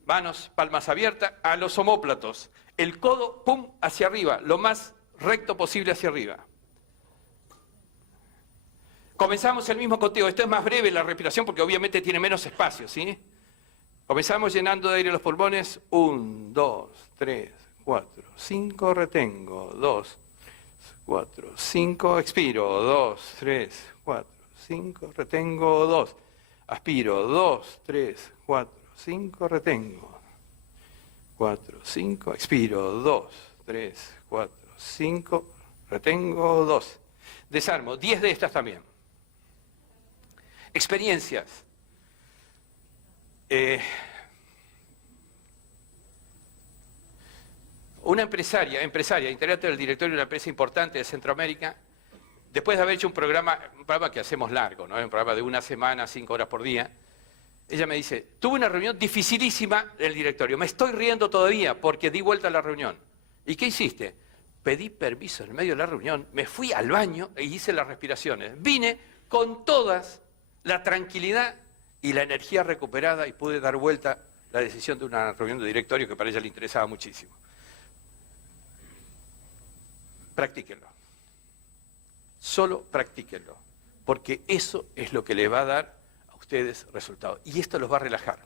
Manos, palmas abiertas, a los omóplatos. El codo, pum, hacia arriba. Lo más recto posible hacia arriba. Comenzamos el mismo conteo. Esto es más breve la respiración porque obviamente tiene menos espacio, ¿sí? Comenzamos llenando de aire los pulmones. 1, 2, 3, 4, 5, retengo. 2, 4, 5, expiro. 2, 3, 4, 5, retengo. 2, aspiro. 2, 3, 4, 5, retengo. 4, 5, expiro. 2, 3, 4, 5, retengo. 2. Desarmo. 10 de estas también. Experiencias. Una empresaria, integrante del directorio de una empresa importante de Centroamérica, después de haber hecho un programa que hacemos largo, ¿no? Un programa de 1 semana, 5 horas por día, ella me dice, tuve una reunión dificilísima del directorio, me estoy riendo todavía porque di vuelta a la reunión. ¿Y qué hiciste? Pedí permiso en medio de la reunión, me fui al baño e hice las respiraciones. Vine con todas la tranquilidad y la energía recuperada y pude dar vuelta la decisión de una reunión de directorio que para ella le interesaba muchísimo. Practíquenlo. Solo practíquenlo, porque eso es lo que le va a dar a ustedes resultados. Y esto los va a relajar.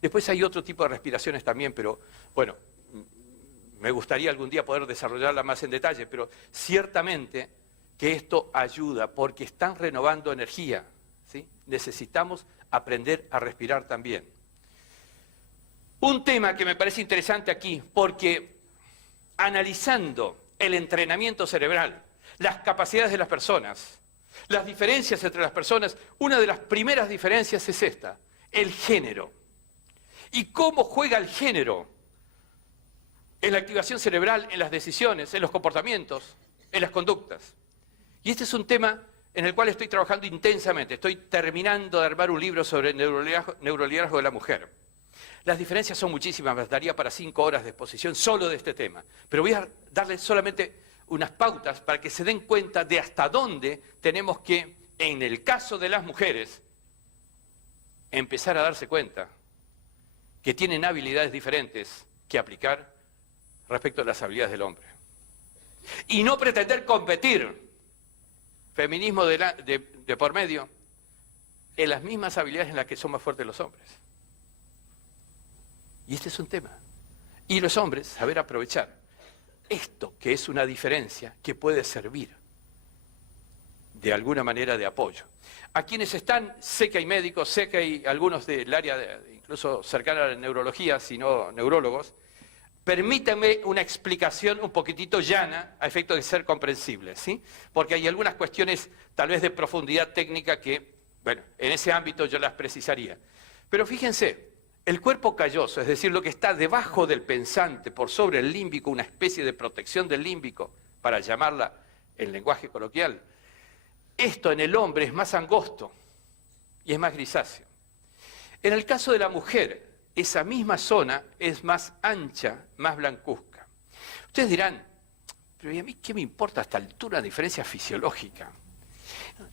Después hay otro tipo de respiraciones también, pero bueno, me gustaría algún día poder desarrollarla más en detalle, pero ciertamente que esto ayuda porque están renovando energía, ¿sí? Necesitamos aprender a respirar también. Un tema que me parece interesante aquí, porque analizando el entrenamiento cerebral, las capacidades de las personas, las diferencias entre las personas, una de las primeras diferencias es esta, el género. ¿Y cómo juega el género en la activación cerebral, en las decisiones, en los comportamientos, en las conductas? Y este es un tema en el cual estoy trabajando intensamente. Estoy terminando de armar un libro sobre el neuroliderazgo de la mujer. Las diferencias son muchísimas, me daría para 5 horas de exposición solo de este tema. Pero voy a darles solamente unas pautas para que se den cuenta de hasta dónde tenemos que, en el caso de las mujeres, empezar a darse cuenta que tienen habilidades diferentes que aplicar respecto a las habilidades del hombre. Y no pretender competir, feminismo de por medio, en las mismas habilidades en las que son más fuertes los hombres. Y este es un tema. Y los hombres, saber aprovechar esto que es una diferencia que puede servir de alguna manera de apoyo. A quienes están, sé que hay médicos, sé que hay algunos del área incluso cercana a la neurología, si no neurólogos, permítanme una explicación un poquitito llana a efecto de ser comprensible, ¿sí? Porque hay algunas cuestiones tal vez de profundidad técnica que, bueno, en ese ámbito yo las precisaría. Pero fíjense, el cuerpo calloso, es decir, lo que está debajo del pensante, por sobre el límbico, una especie de protección del límbico, para llamarla en lenguaje coloquial, esto en el hombre es más angosto y es más grisáceo. En el caso de la mujer, esa misma zona es más ancha, más blancuzca. Ustedes dirán, pero ¿y a mí qué me importa a esta altura la diferencia fisiológica?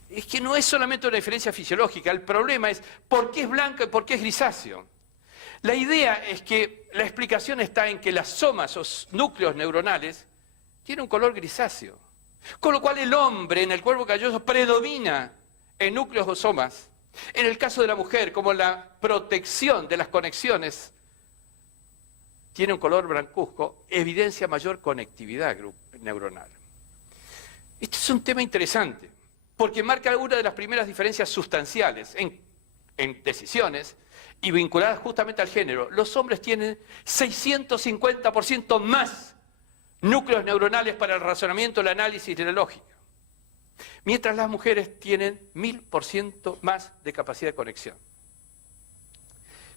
Es que no es solamente una diferencia fisiológica, el problema es por qué es blanco y por qué es grisáceo. La idea es que la explicación está en que las somas o núcleos neuronales tienen un color grisáceo. Con lo cual el hombre en el cuerpo calloso predomina en núcleos o somas. En el caso de la mujer, como la protección de las conexiones tiene un color blancuzco, evidencia mayor conectividad neuronal. Este es un tema interesante, porque marca una de las primeras diferencias sustanciales en decisiones y vinculadas justamente al género. Los hombres tienen 650% más núcleos neuronales para el razonamiento, el análisis y la lógica. Mientras las mujeres tienen 1000% más de capacidad de conexión.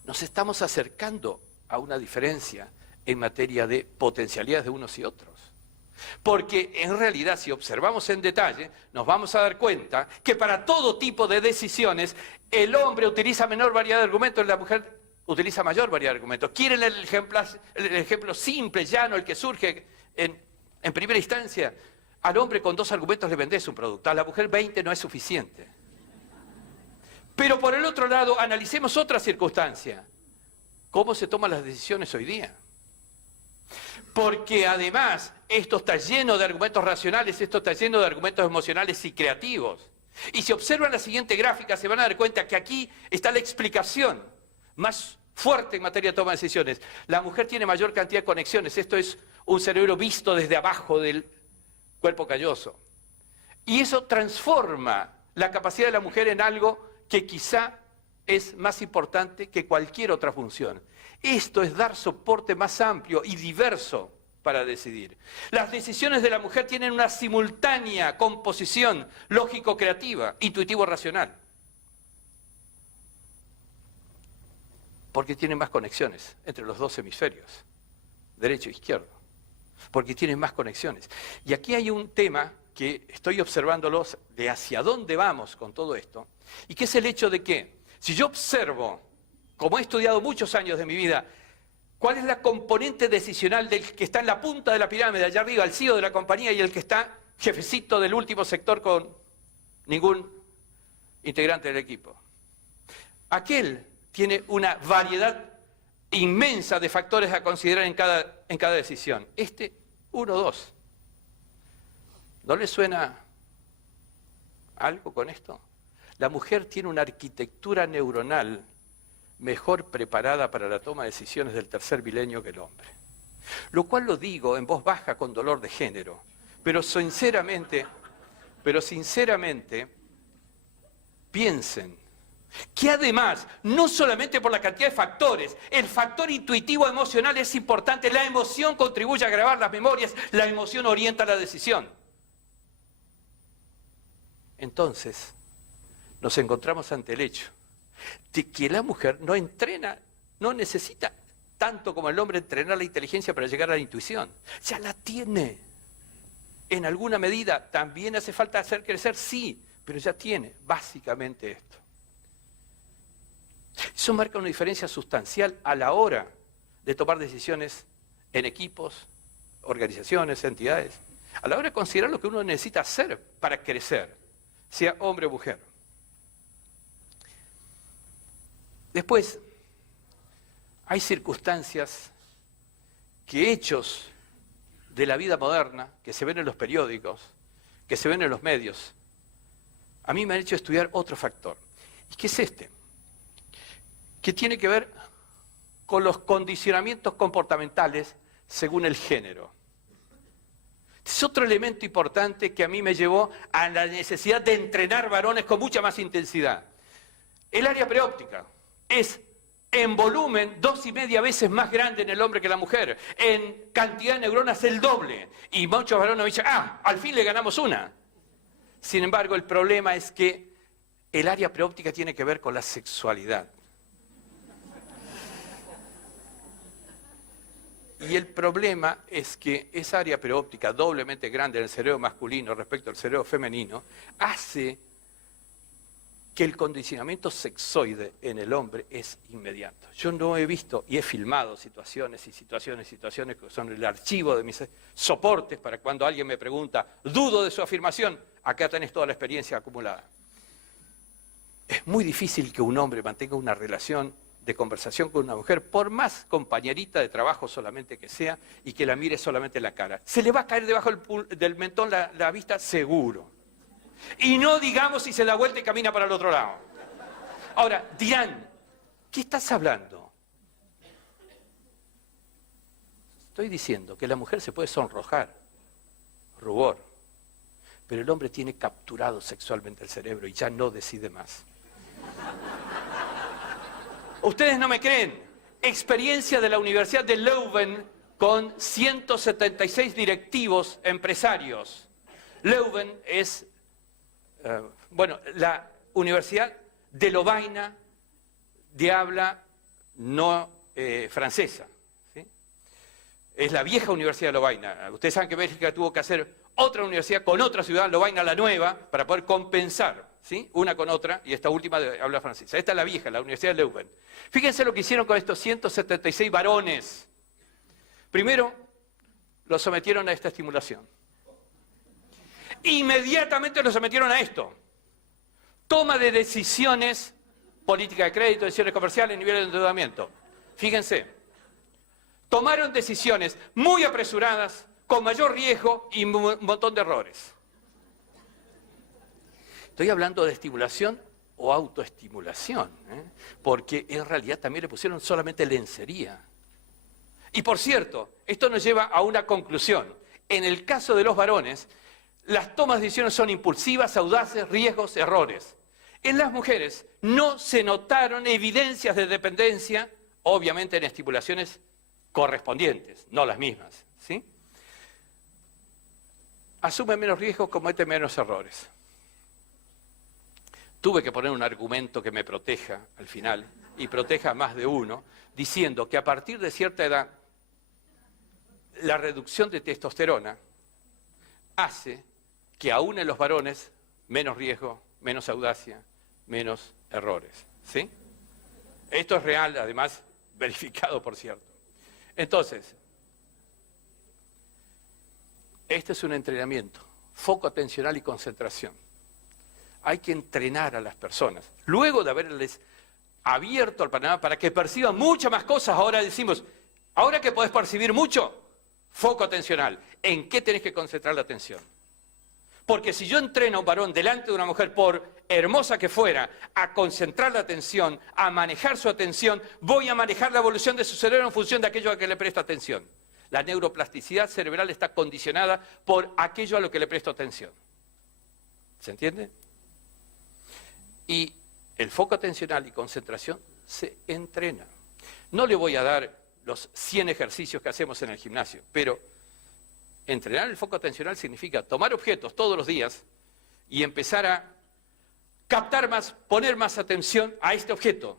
Nos estamos acercando a una diferencia en materia de potencialidades de unos y otros. Porque en realidad, si observamos en detalle, nos vamos a dar cuenta que para todo tipo de decisiones, el hombre utiliza menor variedad de argumentos, la mujer utiliza mayor variedad de argumentos. ¿Quieren el ejemplo simple, llano, el que surge en primera instancia? Al hombre con 2 argumentos le vendés un producto, a la mujer 20 no es suficiente. Pero por el otro lado, analicemos otra circunstancia. ¿Cómo se toman las decisiones hoy día? Porque además, esto está lleno de argumentos racionales, esto está lleno de argumentos emocionales y creativos. Y si observan la siguiente gráfica, se van a dar cuenta que aquí está la explicación más fuerte en materia de toma de decisiones. La mujer tiene mayor cantidad de conexiones, esto es un cerebro visto desde abajo del cuerpo calloso. Y eso transforma la capacidad de la mujer en algo que quizá es más importante que cualquier otra función. Esto es dar soporte más amplio y diverso para decidir. Las decisiones de la mujer tienen una simultánea composición lógico-creativa, intuitivo-racional. Porque tienen más conexiones entre los 2 hemisferios, derecho e izquierdo. Porque tienen más conexiones. Y aquí hay un tema que estoy observándolos de hacia dónde vamos con todo esto, y que es el hecho de que, si yo observo, como he estudiado muchos años de mi vida, cuál es la componente decisional del que está en la punta de la pirámide, allá arriba, el CEO de la compañía, y el que está jefecito del último sector con ningún integrante del equipo. Aquel tiene una variedad inmensa de factores a considerar en cada decisión. 1, 2. ¿No le suena algo con esto? La mujer tiene una arquitectura neuronal mejor preparada para la toma de decisiones del tercer milenio que el hombre. Lo cual lo digo en voz baja con dolor de género, pero sinceramente, piensen Que además, no solamente por la cantidad de factores, el factor intuitivo emocional es importante, la emoción contribuye a grabar las memorias, la emoción orienta la decisión. Entonces, nos encontramos ante el hecho de que la mujer no entrena, no necesita tanto como el hombre entrenar la inteligencia para llegar a la intuición. Ya la tiene. En alguna medida, ¿también hace falta hacer crecer? Sí, pero ya tiene básicamente esto. Eso marca una diferencia sustancial a la hora de tomar decisiones en equipos, organizaciones, entidades, a la hora de considerar lo que uno necesita hacer para crecer, sea hombre o mujer. Después, hay circunstancias que hechos de la vida moderna, que se ven en los periódicos, que se ven en los medios, a mí me han hecho estudiar otro factor. ¿Y qué es este? Que tiene que ver con los condicionamientos comportamentales según el género. Es otro elemento importante que a mí me llevó a la necesidad de entrenar varones con mucha más intensidad. El área preóptica es en volumen 2,5 veces más grande en el hombre que en la mujer. En cantidad de neuronas el doble. Y muchos varones me dicen, al fin le ganamos una. Sin embargo, el problema es que el área preóptica tiene que ver con la sexualidad. Y el problema es que esa área preóptica doblemente grande en el cerebro masculino respecto al cerebro femenino hace que el condicionamiento sexoide en el hombre es inmediato. Yo no he visto y he filmado situaciones que son el archivo de mis soportes para cuando alguien me pregunta, dudo de su afirmación, acá tenés toda la experiencia acumulada. Es muy difícil que un hombre mantenga una relación de conversación con una mujer, por más compañerita de trabajo solamente que sea, y que la mire solamente en la cara. Se le va a caer debajo del mentón la vista seguro. Y no digamos si se da vuelta y camina para el otro lado. Ahora, dirán, ¿qué estás hablando? Estoy diciendo que la mujer se puede sonrojar, rubor, pero el hombre tiene capturado sexualmente el cerebro y ya no decide más. Ustedes no me creen. Experiencia de la Universidad de Leuven con 176 directivos empresarios. Leuven es, la Universidad de Lovaina de habla no francesa. ¿Sí? Es la vieja Universidad de Lovaina. Ustedes saben que Bélgica tuvo que hacer otra universidad con otra ciudad, Lovaina la nueva, para poder compensar, ¿sí? Una con otra, y esta última habla francesa. Esta es la vieja, la Universidad de Leuven. Fíjense lo que hicieron con estos 176 varones. Primero, los sometieron a esta estimulación. Inmediatamente los sometieron a esto. Toma de decisiones, política de crédito, decisiones comerciales, nivel de endeudamiento. Fíjense, tomaron decisiones muy apresuradas, con mayor riesgo y un montón de errores. Estoy hablando de estimulación o autoestimulación, porque en realidad también le pusieron solamente lencería. Y por cierto, esto nos lleva a una conclusión. En el caso de los varones, las tomas de decisiones son impulsivas, audaces, riesgos, errores. En las mujeres no se notaron evidencias de dependencia, obviamente en estimulaciones correspondientes, no las mismas, ¿sí? Asumen menos riesgos, cometen menos errores. Tuve que poner un argumento que me proteja al final, y proteja a más de uno, diciendo que a partir de cierta edad, la reducción de testosterona hace que aún en los varones, menos riesgo, menos audacia, menos errores. ¿Sí? Esto es real, además, verificado, por cierto. Entonces, este es un entrenamiento, foco atencional y concentración. Hay que entrenar a las personas. Luego de haberles abierto el panorama para que perciban muchas más cosas, ahora decimos, ahora que podés percibir mucho, foco atencional. ¿En qué tenés que concentrar la atención? Porque si yo entreno a un varón delante de una mujer, por hermosa que fuera, a concentrar la atención, a manejar su atención, voy a manejar la evolución de su cerebro en función de aquello a que le presto atención. La neuroplasticidad cerebral está condicionada por aquello a lo que le presto atención. ¿Se entiende? Y el foco atencional y concentración se entrena. No le voy a dar los 100 ejercicios que hacemos en el gimnasio, pero entrenar el foco atencional significa tomar objetos todos los días y empezar a captar más, poner más atención a este objeto,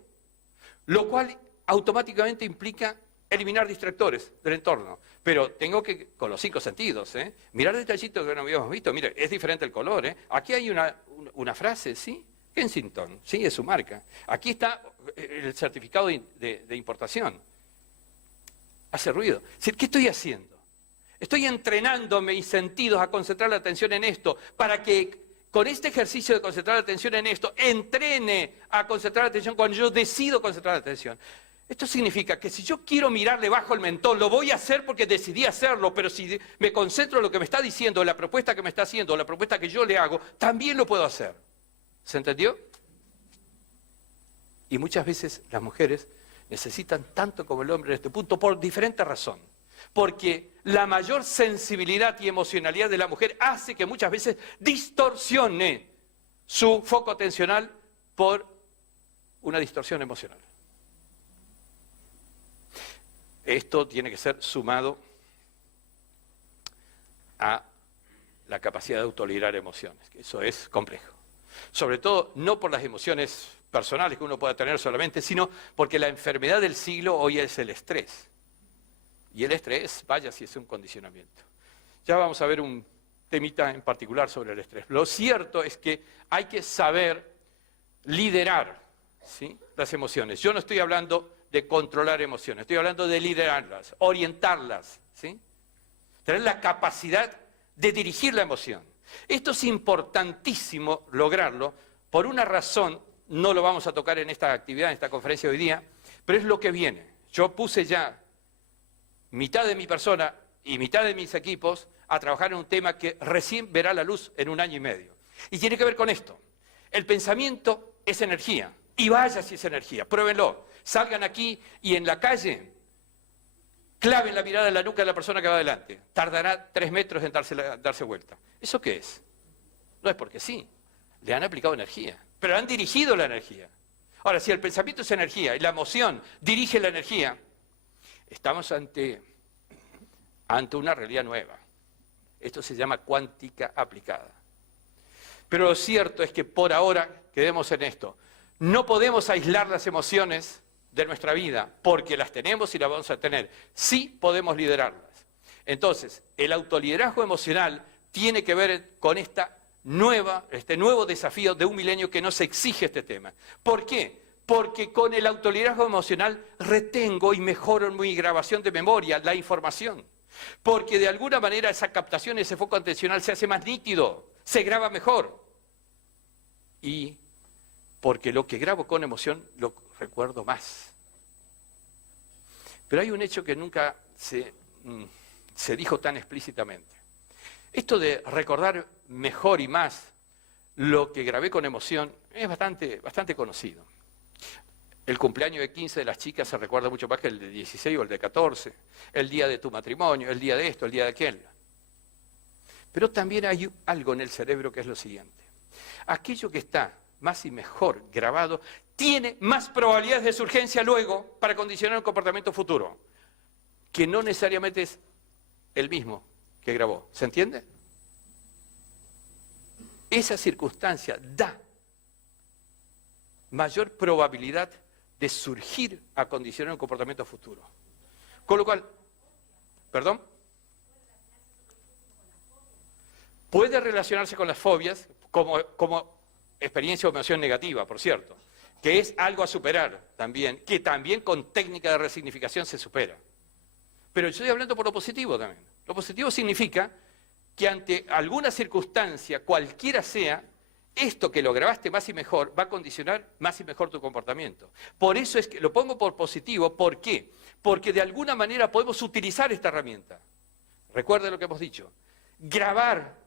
lo cual automáticamente implica eliminar distractores del entorno. Pero tengo que, con los 5 sentidos, mirar detallitos que no habíamos visto. Mire, es diferente el color. Aquí hay una frase, ¿sí? Kensington, sí, es su marca. Aquí está el certificado de importación. Hace ruido. ¿Qué estoy haciendo? Estoy entrenando mis sentidos a concentrar la atención en esto, para que con este ejercicio de concentrar la atención en esto, entrene a concentrar la atención cuando yo decido concentrar la atención. Esto significa que si yo quiero mirarle bajo el mentón, lo voy a hacer porque decidí hacerlo, pero si me concentro en lo que me está diciendo, la propuesta que me está haciendo, la propuesta que yo le hago, también lo puedo hacer. ¿Se entendió? Y muchas veces las mujeres necesitan tanto como el hombre en este punto por diferente razón. Porque la mayor sensibilidad y emocionalidad de la mujer hace que muchas veces distorsione su foco atencional por una distorsión emocional. Esto tiene que ser sumado a la capacidad de autoliderar emociones, que eso es complejo. Sobre todo, no por las emociones personales que uno pueda tener solamente, sino porque la enfermedad del siglo hoy es el estrés. Y el estrés, vaya si es un condicionamiento. Ya vamos a ver un temita en particular sobre el estrés. Lo cierto es que hay que saber liderar, ¿sí?, las emociones. Yo no estoy hablando de controlar emociones, estoy hablando de liderarlas, orientarlas, ¿sí? Tener la capacidad de dirigir la emoción. Esto es importantísimo lograrlo por una razón, no lo vamos a tocar en esta actividad, en esta conferencia de hoy día, pero es lo que viene. Yo puse ya mitad de mi persona y mitad de mis equipos a trabajar en un tema que recién verá la luz en 1 año y medio. Y tiene que ver con esto. El pensamiento es energía, y vaya si es energía, pruébenlo. Salgan aquí y en la calle claven la mirada en la nuca de la persona que va adelante. Tardará 3 metros en darse vuelta. ¿Eso qué es? No es porque sí. Le han aplicado energía, pero han dirigido la energía. Ahora, si el pensamiento es energía y la emoción dirige la energía, estamos ante una realidad nueva. Esto se llama cuántica aplicada. Pero lo cierto es que por ahora, quedemos en esto, no podemos aislar las emociones de nuestra vida, porque las tenemos y las vamos a tener. Sí podemos liderarlas. Entonces, el autoliderazgo emocional tiene que ver con este nuevo desafío de un milenio que nos exige este tema. ¿Por qué? Porque con el autoliderazgo emocional retengo y mejoro en mi grabación de memoria la información. Porque de alguna manera esa captación, ese foco atencional se hace más nítido, se graba mejor. Y porque lo que grabo con emoción lo recuerdo más. Pero hay un hecho que nunca se dijo tan explícitamente. Esto de recordar mejor y más lo que grabé con emoción es bastante conocido. El cumpleaños de 15 de las chicas se recuerda mucho más que el de 16 o el de 14, el día de tu matrimonio, el día de esto, el día de aquel. Pero también hay algo en el cerebro que es lo siguiente. Aquello que está más y mejor grabado, tiene más probabilidades de surgencia luego para condicionar un comportamiento futuro, que no necesariamente es el mismo que grabó. ¿Se entiende? Esa circunstancia da mayor probabilidad de surgir a condicionar un comportamiento futuro. Con lo cual, ¿perdón? Puede relacionarse con las fobias como experiencia o emoción negativa, por cierto, que es algo a superar también, que también con técnica de resignificación se supera. Pero yo estoy hablando por lo positivo también. Lo positivo significa que ante alguna circunstancia, cualquiera sea, esto que lo grabaste más y mejor va a condicionar más y mejor tu comportamiento. Por eso es que lo pongo por positivo. ¿Por qué? Porque de alguna manera podemos utilizar esta herramienta. Recuerden lo que hemos dicho. Grabar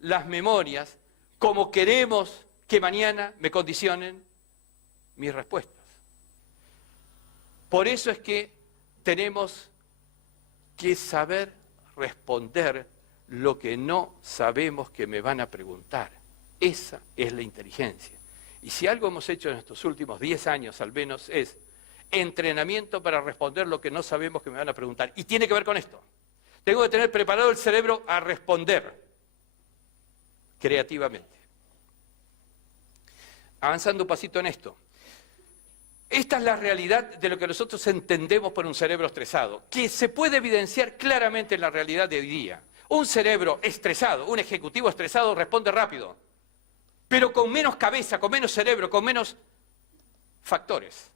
las memorias como queremos que mañana me condicionen mis respuestas. Por eso es que tenemos que saber responder lo que no sabemos que me van a preguntar. Esa es la inteligencia. Y si algo hemos hecho en estos últimos 10 años al menos es entrenamiento para responder lo que no sabemos que me van a preguntar. Y tiene que ver con esto. Tengo que tener preparado el cerebro a responder creativamente. Avanzando un pasito en esto. Esta es la realidad de lo que nosotros entendemos por un cerebro estresado, que se puede evidenciar claramente en la realidad de hoy día. Un cerebro estresado, un ejecutivo estresado responde rápido, pero con menos cabeza, con menos cerebro, con menos factores.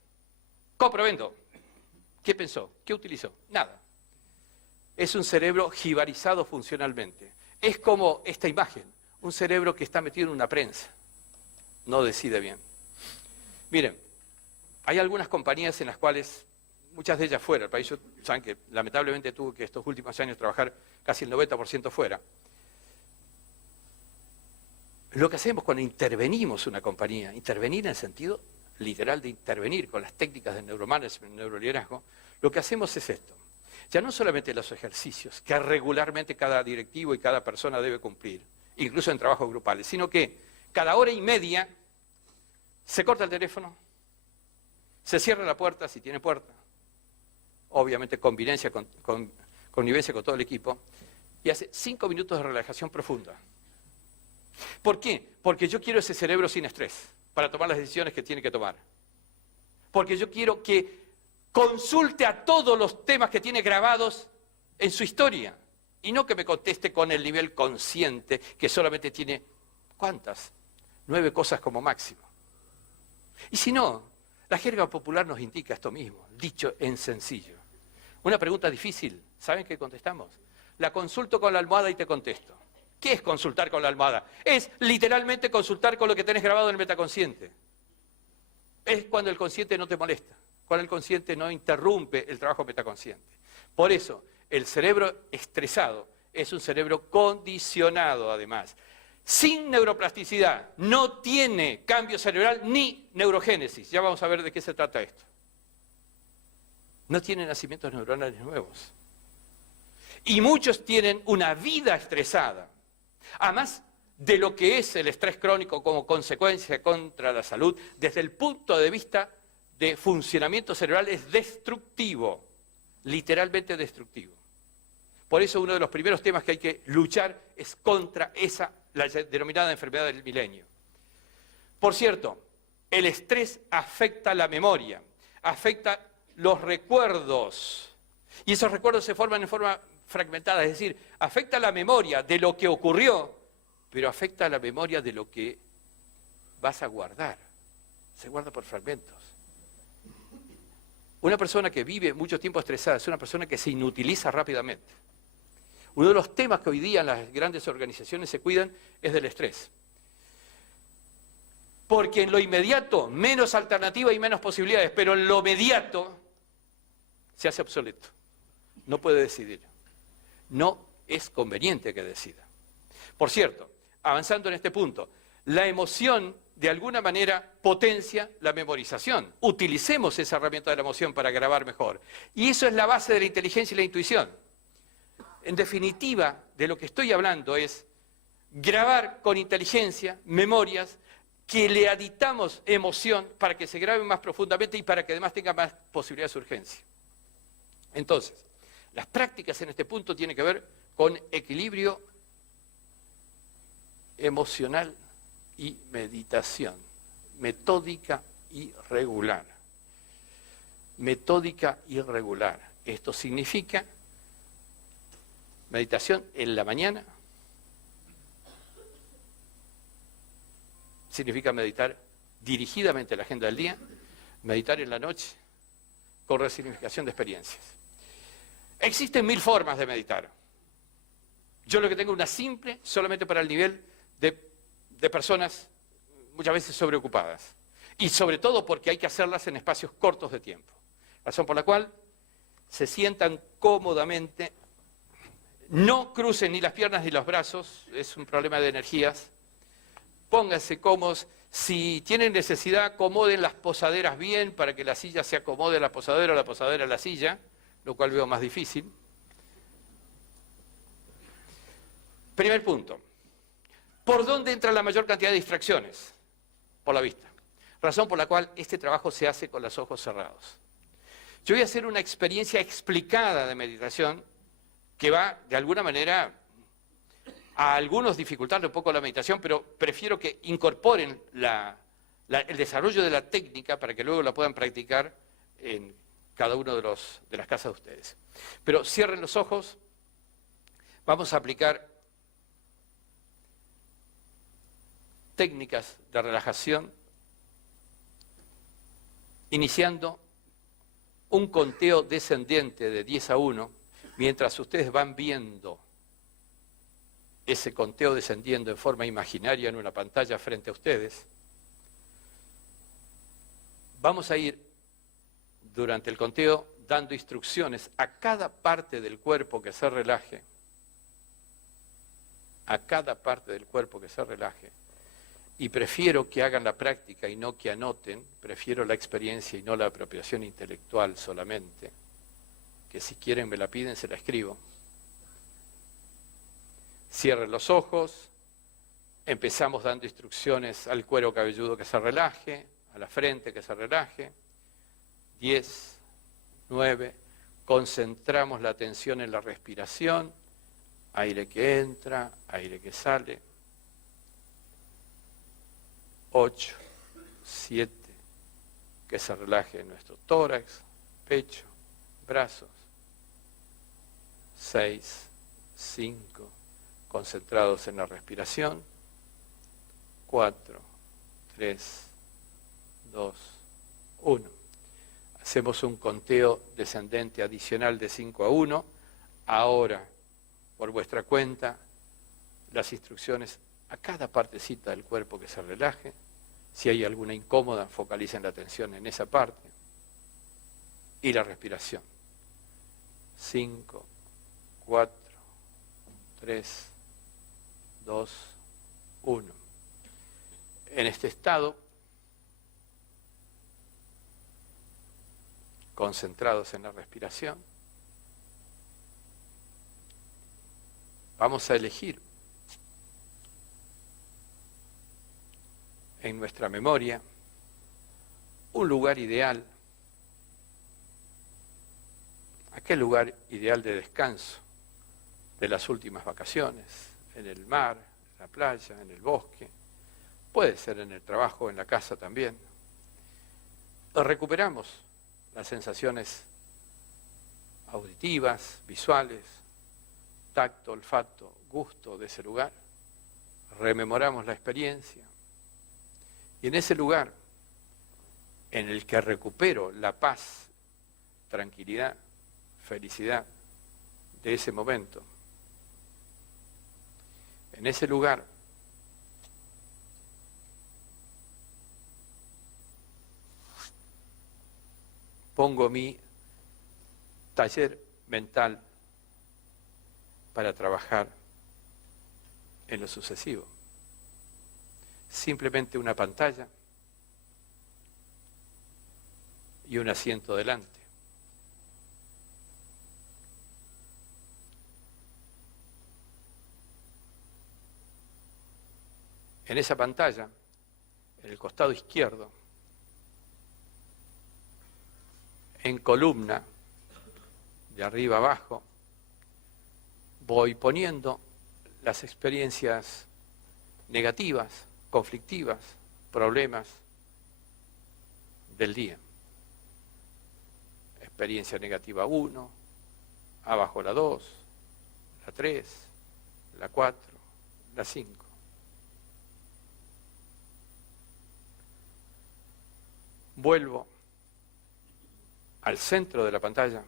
Compro-vendo. ¿Qué pensó? ¿Qué utilizó? Nada. Es un cerebro jibarizado funcionalmente. Es como esta imagen, un cerebro que está metido en una prensa. No decide bien. Miren, hay algunas compañías en las cuales, muchas de ellas fuera, el país, saben que lamentablemente tuvo que estos últimos años trabajar casi el 90% fuera. Lo que hacemos cuando intervenimos una compañía, intervenir en el sentido literal de intervenir con las técnicas del neuromanagement, neuroliderazgo, lo que hacemos es esto. Ya no solamente los ejercicios que regularmente cada directivo y cada persona debe cumplir, incluso en trabajos grupales, sino que cada hora y media se corta el teléfono, se cierra la puerta, si tiene puerta, obviamente convivencia con todo el equipo, y hace 5 minutos de relajación profunda. ¿Por qué? Porque yo quiero ese cerebro sin estrés para tomar las decisiones que tiene que tomar. Porque yo quiero que consulte a todos los temas que tiene grabados en su historia y no que me conteste con el nivel consciente que solamente tiene, ¿cuántas? 9 cosas como máximo. Y si no, la jerga popular nos indica esto mismo, dicho en sencillo. Una pregunta difícil, ¿saben qué contestamos? La consulto con la almohada y te contesto. ¿Qué es consultar con la almohada? Es literalmente consultar con lo que tenés grabado en el metaconsciente. Es cuando el consciente no te molesta, cuando el consciente no interrumpe el trabajo metaconsciente. Por eso, el cerebro estresado es un cerebro condicionado, además. Sin neuroplasticidad, no tiene cambio cerebral ni neurogénesis. Ya vamos a ver de qué se trata esto. No tiene nacimientos neuronales nuevos. Y muchos tienen una vida estresada. Además de lo que es el estrés crónico como consecuencia contra la salud, desde el punto de vista de funcionamiento cerebral es destructivo, literalmente destructivo. Por eso uno de los primeros temas que hay que luchar es contra esa, la denominada enfermedad del milenio. Por cierto, el estrés afecta la memoria, afecta los recuerdos, y esos recuerdos se forman en forma fragmentada, es decir, afecta la memoria de lo que ocurrió, pero afecta la memoria de lo que vas a guardar. Se guarda por fragmentos. Una persona que vive mucho tiempo estresada es una persona que se inutiliza rápidamente. Uno de los temas que hoy día en las grandes organizaciones se cuidan es del estrés. Porque en lo inmediato, menos alternativa y menos posibilidades, pero en lo inmediato se hace obsoleto. No puede decidir. No es conveniente que decida. Por cierto, avanzando en este punto, la emoción de alguna manera potencia la memorización. Utilicemos esa herramienta de la emoción para grabar mejor. Y eso es la base de la inteligencia y la intuición. En definitiva, de lo que estoy hablando es grabar con inteligencia memorias que le aditamos emoción para que se graben más profundamente y para que además tenga más posibilidades de urgencia. Entonces, las prácticas en este punto tienen que ver con equilibrio emocional y meditación, metódica y regular. Metódica y regular. Esto significa meditación en la mañana, significa meditar dirigidamente la agenda del día, meditar en la noche con resignificación de experiencias. Existen 1000 formas de meditar. Yo lo que tengo es una simple, solamente para el nivel de personas muchas veces sobreocupadas. Y sobre todo porque hay que hacerlas en espacios cortos de tiempo. Razón por la cual se sientan cómodamente, no crucen ni las piernas ni los brazos, es un problema de energías. Pónganse cómodos, si tienen necesidad acomoden las posaderas bien para que la silla se acomode a la posadera o la posadera a la silla, lo cual veo más difícil. Primer punto. ¿Por dónde entra la mayor cantidad de distracciones? Por la vista. razón por la cual este trabajo se hace con los ojos cerrados. Yo voy a hacer una experiencia explicada de meditación que va, de alguna manera, a algunos dificultarle un poco la meditación, pero prefiero que incorporen el desarrollo de la técnica para que luego la puedan practicar en cada uno de las casas de ustedes. Pero cierren los ojos, vamos a aplicar técnicas de relajación, iniciando un conteo descendiente de 10 a 1, mientras ustedes van viendo ese conteo descendiendo en forma imaginaria en una pantalla frente a ustedes. Vamos a ir durante el conteo dando instrucciones a cada parte del cuerpo que se relaje, a cada parte del cuerpo que se relaje, y prefiero que hagan la práctica y no que anoten, prefiero la experiencia y no la apropiación intelectual solamente, que si quieren me la piden, se la escribo. Cierren los ojos, empezamos dando instrucciones al cuero cabelludo que se relaje, a la frente que se relaje. 10, 9, concentramos la atención en la respiración, aire que entra, aire que sale. 8, 7, que se relaje nuestro tórax, pecho, brazos. 6, 5, concentrados en la respiración. 4, 3, 2, 1. Hacemos un conteo descendente adicional de 5 a 1. Ahora, por vuestra cuenta, las instrucciones a cada partecita del cuerpo que se relaje. Si hay alguna incómoda, focalicen la atención en esa parte. Y la respiración. 5, 4, 3, 2, 1. En este estado, concentrados en la respiración, vamos a elegir en nuestra memoria un lugar ideal, aquel lugar ideal de descanso de las últimas vacaciones, en el mar, en la playa, en el bosque, puede ser en el trabajo, en la casa también. Recuperamos las sensaciones auditivas, visuales, tacto, olfato, gusto de ese lugar. Rememoramos la experiencia. Y en ese lugar, en el que recupero la paz, tranquilidad, felicidad de ese momento, en ese lugar pongo mi taller mental para trabajar en lo sucesivo. Simplemente una pantalla y un asiento delante. En esa pantalla, en el costado izquierdo, en columna, de arriba abajo, voy poniendo las experiencias negativas, conflictivas, problemas del día. Experiencia negativa 1, abajo la 2, la 3, la 4, la 5. Vuelvo al centro de la pantalla,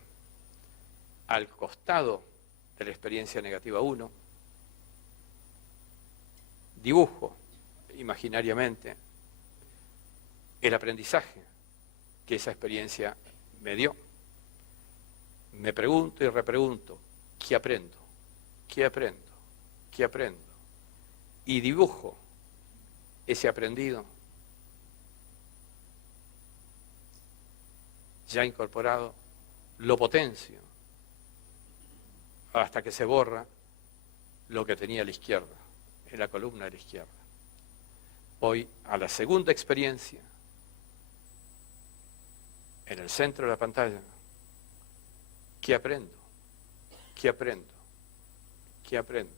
al costado de la experiencia negativa 1, dibujo imaginariamente el aprendizaje que esa experiencia me dio. Me pregunto y repregunto, ¿qué aprendo? ¿Qué aprendo? ¿Qué aprendo? Y dibujo ese aprendido ya incorporado, lo potencio hasta que se borra lo que tenía a la izquierda, en la columna de la izquierda. Voy a la segunda experiencia en el centro de la pantalla, ¿qué aprendo? ¿Qué aprendo? ¿Qué aprendo?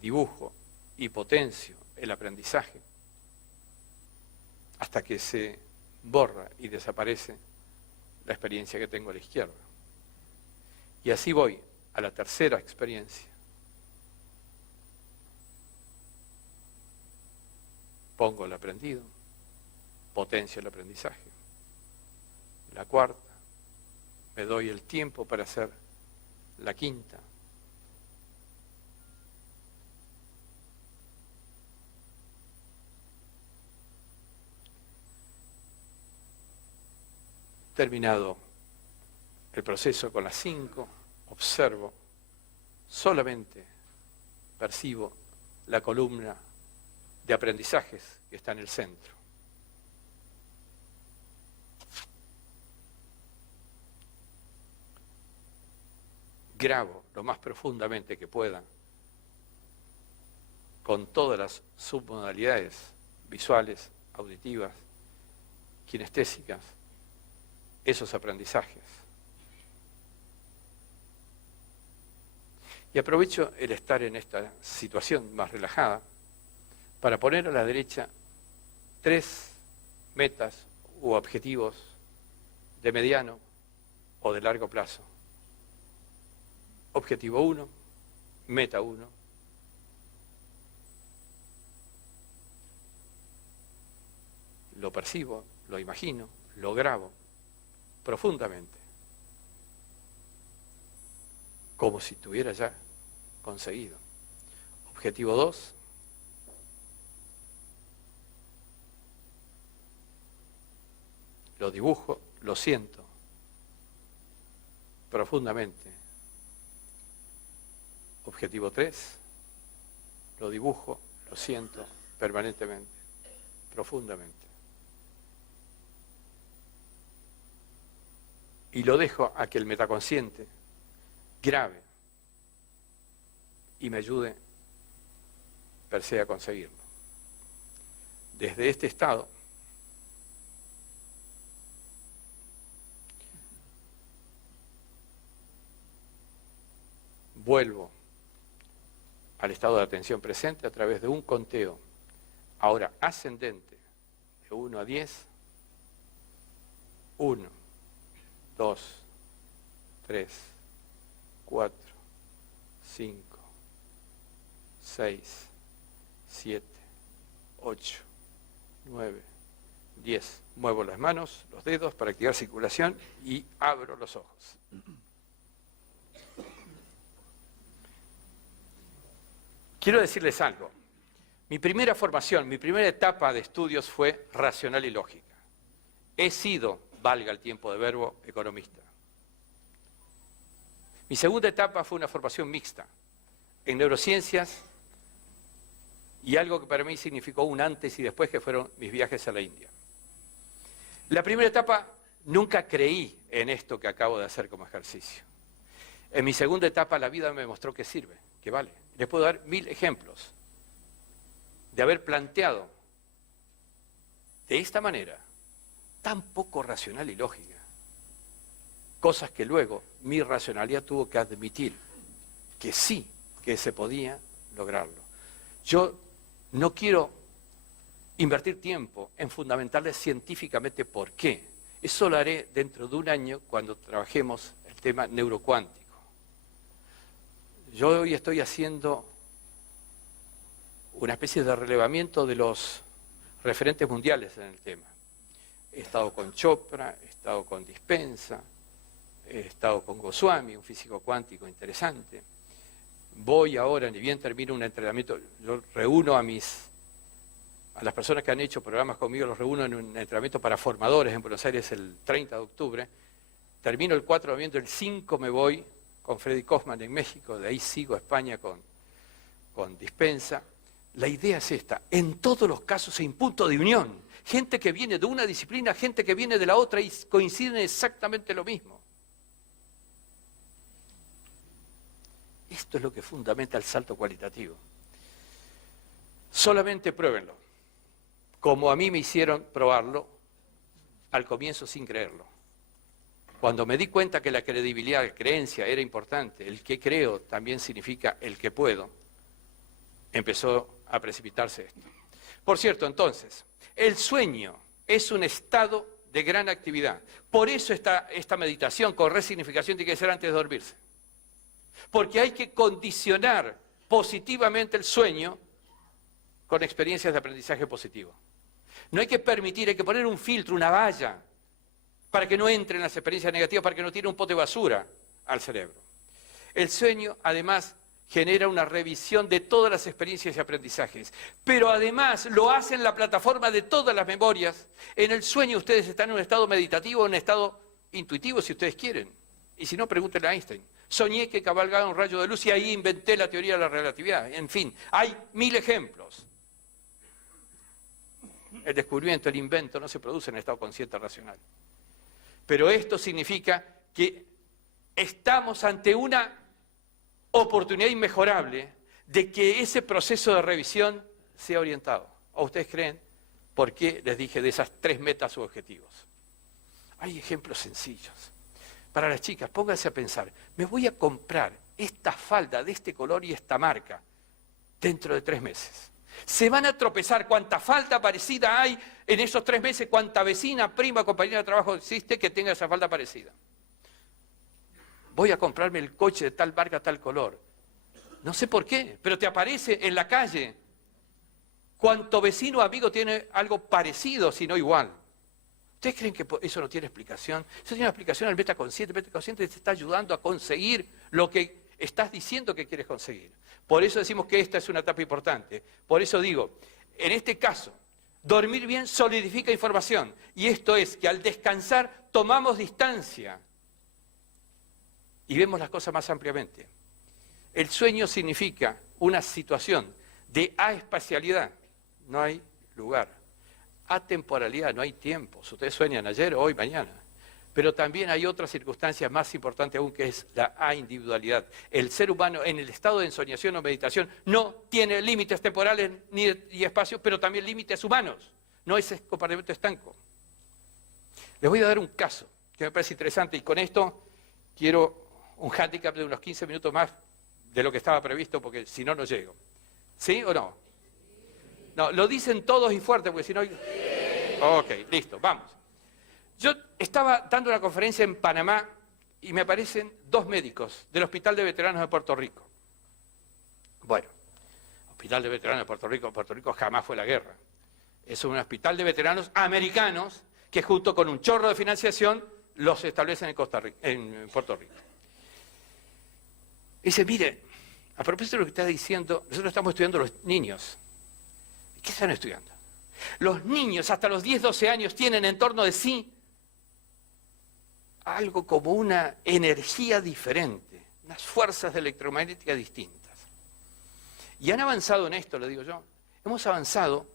Dibujo y potencio el aprendizaje hasta que se borra y desaparece la experiencia que tengo a la izquierda. Y así voy a la tercera experiencia. Pongo el aprendido, potencio el aprendizaje. La cuarta, me doy el tiempo para hacer la quinta. Terminado el proceso con las 5, observo, solamente percibo la columna de aprendizajes que está en el centro. Grabo lo más profundamente que pueda, con todas las submodalidades visuales, auditivas, kinestésicas, esos aprendizajes. Y aprovecho el estar en esta situación más relajada para poner a la derecha 3 metas u objetivos de mediano o de largo plazo. Objetivo 1, meta 1. Lo percibo, lo imagino, lo grabo profundamente, como si tuviera ya conseguido. Objetivo 2, lo dibujo, lo siento profundamente. Objetivo 3, lo dibujo, lo siento permanentemente, profundamente. Y lo dejo a que el metaconsciente grabe y me ayude per se a conseguirlo. Desde este estado vuelvo al estado de atención presente a través de un conteo, ahora ascendente, de 1 a 10, 1, 2, 3, 4, 5, 6, 7, 8, 9, 10. Muevo las manos, los dedos para activar circulación y abro los ojos. Quiero decirles algo. Mi primera formación, mi primera etapa de estudios fue racional y lógica. He sido, valga el tiempo de verbo, economista. Mi segunda etapa fue una formación mixta en neurociencias y algo que para mí significó un antes y después, que fueron mis viajes a la India. La primera etapa nunca creí en esto que acabo de hacer como ejercicio. En mi segunda etapa la vida me mostró que sirve, que vale. Les puedo dar 1000 ejemplos de haber planteado de esta manera, tan poco racional y lógica, cosas que luego mi racionalidad tuvo que admitir que sí, que se podía lograrlo. Yo no quiero invertir tiempo en fundamentarles científicamente por qué. Eso lo haré dentro de un año cuando trabajemos el tema neurocuántico. Yo hoy estoy haciendo una especie de relevamiento de los referentes mundiales en el tema. He estado con Chopra, he estado con Dispenza, he estado con Goswami, un físico cuántico interesante. Voy ahora, ni bien termino un entrenamiento, yo reúno a las personas que han hecho programas conmigo, los reúno en un entrenamiento para formadores en Buenos Aires el 30 de octubre. Termino el 4 de noviembre, el 5 me voy con Freddy Kaufman en México, de ahí sigo a España con Dispensa. La idea es esta: en todos los casos hay un punto de unión. Gente que viene de una disciplina, gente que viene de la otra y coinciden exactamente lo mismo. Esto es lo que fundamenta el salto cualitativo. Solamente pruébenlo. Como a mí me hicieron probarlo al comienzo sin creerlo. Cuando me di cuenta que la credibilidad, la creencia era importante, el que creo también significa el que puedo, empezó a precipitarse esto. Por cierto, entonces, el sueño es un estado de gran actividad. Por eso esta meditación con resignificación tiene que ser antes de dormirse. Porque hay que condicionar positivamente el sueño con experiencias de aprendizaje positivo. No hay que permitir, hay que poner un filtro, una valla, para que no entren las experiencias negativas, para que no tire un pote de basura al cerebro. El sueño, además, genera una revisión de todas las experiencias y aprendizajes, pero además lo hace en la plataforma de todas las memorias. En el sueño ustedes están en un estado meditativo, en un estado intuitivo, si ustedes quieren. Y si no, pregúntenle a Einstein. Soñé que cabalgaba un rayo de luz y ahí inventé la teoría de la relatividad. En fin, hay 1000 ejemplos. El descubrimiento, el invento no se produce en el estado consciente racional. Pero esto significa que estamos ante una oportunidad inmejorable de que ese proceso de revisión sea orientado. ¿O ustedes creen? ¿Por qué les dije de esas 3 metas u objetivos? Hay ejemplos sencillos. Para las chicas, pónganse a pensar, me voy a comprar esta falda de este color y esta marca dentro de 3 meses. Se van a tropezar cuánta falda parecida hay en esos 3 meses, cuánta vecina, prima, compañera de trabajo existe que tenga esa falda parecida. Voy a comprarme el coche de tal marca, tal color. No sé por qué, pero te aparece en la calle. ¿Cuánto vecino o amigo tiene algo parecido, si no igual? ¿Ustedes creen que eso no tiene explicación? Eso tiene una explicación al metaconsciente. El metaconsciente te está ayudando a conseguir lo que estás diciendo que quieres conseguir. Por eso decimos que esta es una etapa importante. Por eso digo, en este caso, dormir bien solidifica información. Y esto es que al descansar tomamos distancia y vemos las cosas más ampliamente. El sueño significa una situación de aespacialidad. No hay lugar. Atemporalidad, no hay tiempo. Ustedes sueñan ayer, hoy, mañana. Pero también hay otra circunstancia más importante aún, que es la aindividualidad. El ser humano en el estado de ensoñación o meditación no tiene límites temporales ni espacios, pero también límites humanos. No es compartimento estanco. Les voy a dar un caso que me parece interesante y con esto quiero un handicap de unos 15 minutos más de lo que estaba previsto, porque si no, no llego. ¿Sí o no? No, lo dicen todos y fuerte, porque si no... Ok, listo, vamos. Yo estaba dando una conferencia en Panamá y me aparecen 2 médicos del Hospital de Veteranos de Puerto Rico. Bueno, Hospital de Veteranos de Puerto Rico jamás fue la guerra. Es un hospital de veteranos americanos que junto con un chorro de financiación los establecen en Puerto Rico. Dice, mire, a propósito de lo que está diciendo, nosotros estamos estudiando los niños. ¿Qué están estudiando? Los niños hasta los 10, 12 años tienen en torno de sí algo como una energía diferente, unas fuerzas electromagnéticas distintas. Y han avanzado en esto, le digo yo. Hemos avanzado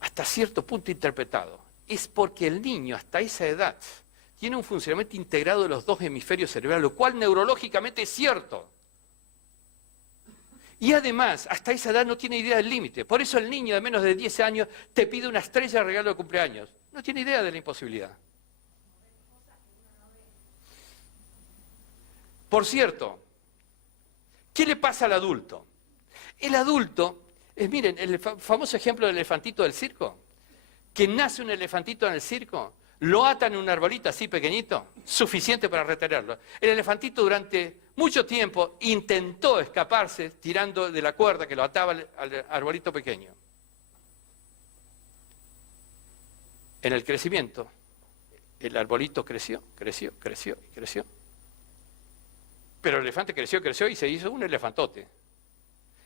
hasta cierto punto interpretado. Es porque el niño hasta esa edad tiene un funcionamiento integrado de los 2 hemisferios cerebrales, lo cual neurológicamente es cierto. Y además, hasta esa edad no tiene idea del límite. Por eso el niño de menos de 10 años te pide una estrella de regalo de cumpleaños. No tiene idea de la imposibilidad. Por cierto, ¿qué le pasa al adulto? El adulto, miren, el famoso ejemplo del elefantito del circo, que nace un elefantito en el circo, lo atan en un arbolito así pequeñito, suficiente para retenerlo. El elefantito durante mucho tiempo intentó escaparse tirando de la cuerda que lo ataba al arbolito pequeño. En el crecimiento, el arbolito creció, creció, creció y creció. Pero el elefante creció, creció y se hizo un elefantote,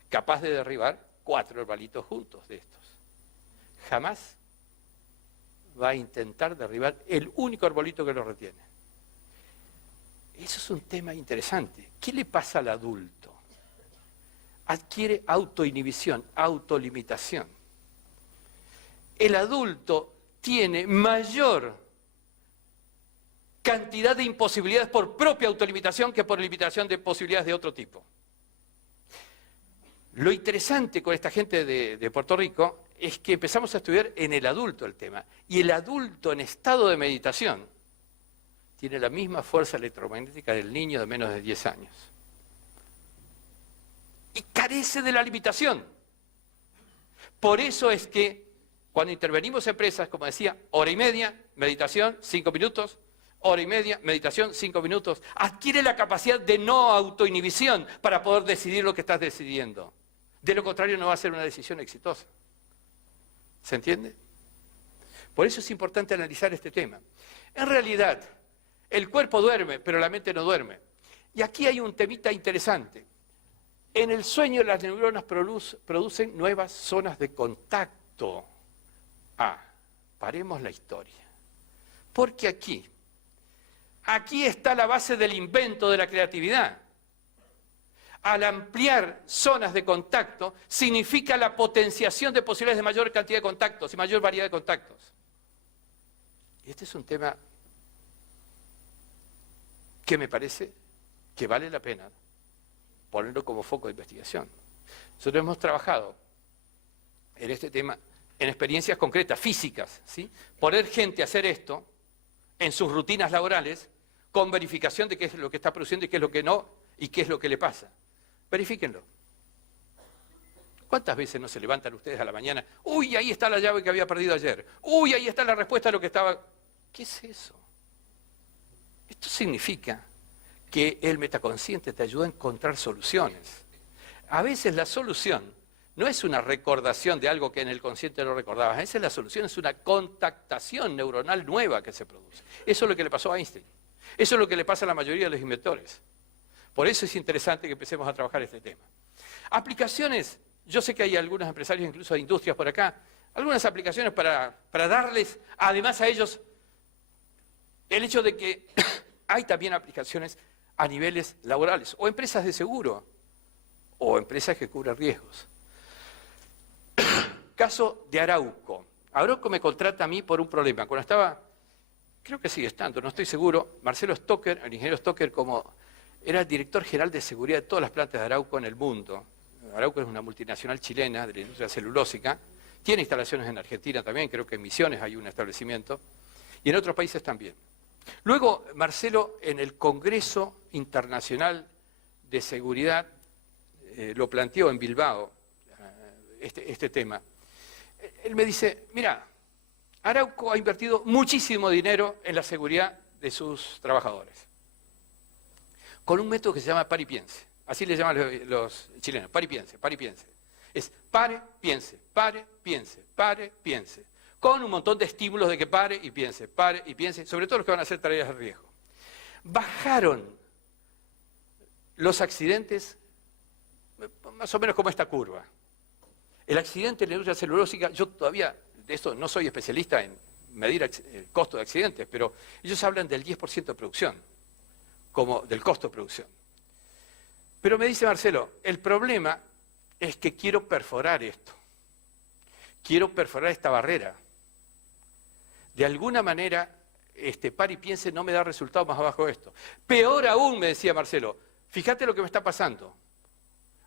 capaz de derribar 4 arbolitos juntos de estos. Jamás va a intentar derribar el único arbolito que lo retiene. Eso es un tema interesante. ¿Qué le pasa al adulto? Adquiere autoinhibición, autolimitación. El adulto tiene mayor cantidad de imposibilidades por propia autolimitación que por limitación de posibilidades de otro tipo. Lo interesante con esta gente de Puerto Rico es que empezamos a estudiar en el adulto el tema. Y el adulto en estado de meditación tiene la misma fuerza electromagnética del niño de menos de 10 años. Y carece de la limitación. Por eso es que cuando intervenimos en empresas, como decía, hora y media, meditación, 5 minutos, hora y media, meditación, 5 minutos, adquiere la capacidad de no autoinhibición para poder decidir lo que estás decidiendo. De lo contrario no va a ser una decisión exitosa. ¿Se entiende? Por eso es importante analizar este tema. En realidad, el cuerpo duerme, pero la mente no duerme. Y aquí hay un temita interesante. En el sueño las neuronas producen nuevas zonas de contacto. Paremos la historia. Porque aquí está la base del invento de la creatividad. Al ampliar zonas de contacto, significa la potenciación de posibilidades de mayor cantidad de contactos y mayor variedad de contactos. Y este es un tema que me parece que vale la pena ponerlo como foco de investigación. Nosotros hemos trabajado en este tema en experiencias concretas, físicas, ¿sí? Poner gente a hacer esto en sus rutinas laborales con verificación de qué es lo que está produciendo y qué es lo que no y qué es lo que le pasa. Verifíquenlo. ¿Cuántas veces no se levantan ustedes a la mañana? Uy, ahí está la llave que había perdido ayer. Uy, ahí está la respuesta a lo que estaba... ¿Qué es eso? Esto significa que el metaconsciente te ayuda a encontrar soluciones. A veces la solución no es una recordación de algo que en el consciente no recordabas. A veces la solución es una contactación neuronal nueva que se produce. Eso es lo que le pasó a Einstein. Eso es lo que le pasa a la mayoría de los inventores. Por eso es interesante que empecemos a trabajar este tema. Aplicaciones, yo sé que hay algunos empresarios, incluso de industrias por acá, algunas aplicaciones para darles, además a ellos, el hecho de que hay también aplicaciones a niveles laborales, o empresas de seguro, o empresas que cubren riesgos. Caso de Arauco. Arauco me contrata a mí por un problema. Cuando estaba, creo que sigue estando, no estoy seguro, Marcelo Stocker, el ingeniero Stocker, era el director general de seguridad de todas las plantas de Arauco en el mundo. Arauco es una multinacional chilena de la industria celulósica. Tiene instalaciones en Argentina también, creo que en Misiones hay un establecimiento. Y en otros países también. Luego, Marcelo, en el Congreso Internacional de Seguridad, lo planteó en Bilbao, este tema. Él me dice, mira, Arauco ha invertido muchísimo dinero en la seguridad de sus trabajadores. Con un método que se llama pare y piense. Así le llaman los chilenos, pare y piense, pare y piense. Es pare, piense, pare, piense, pare, piense. Con un montón de estímulos de que pare y piense, sobre todo los que van a hacer tareas de riesgo. Bajaron los accidentes más o menos como esta curva. El accidente en la industria celulósica, yo todavía de esto no soy especialista en medir el costo de accidentes, pero ellos hablan del 10% de producción, como del costo de producción. Pero me dice Marcelo, el problema es que quiero perforar esto. Quiero perforar esta barrera. De alguna manera, pare y piense no me da resultado más abajo de esto. Peor aún, me decía Marcelo, fíjate lo que me está pasando.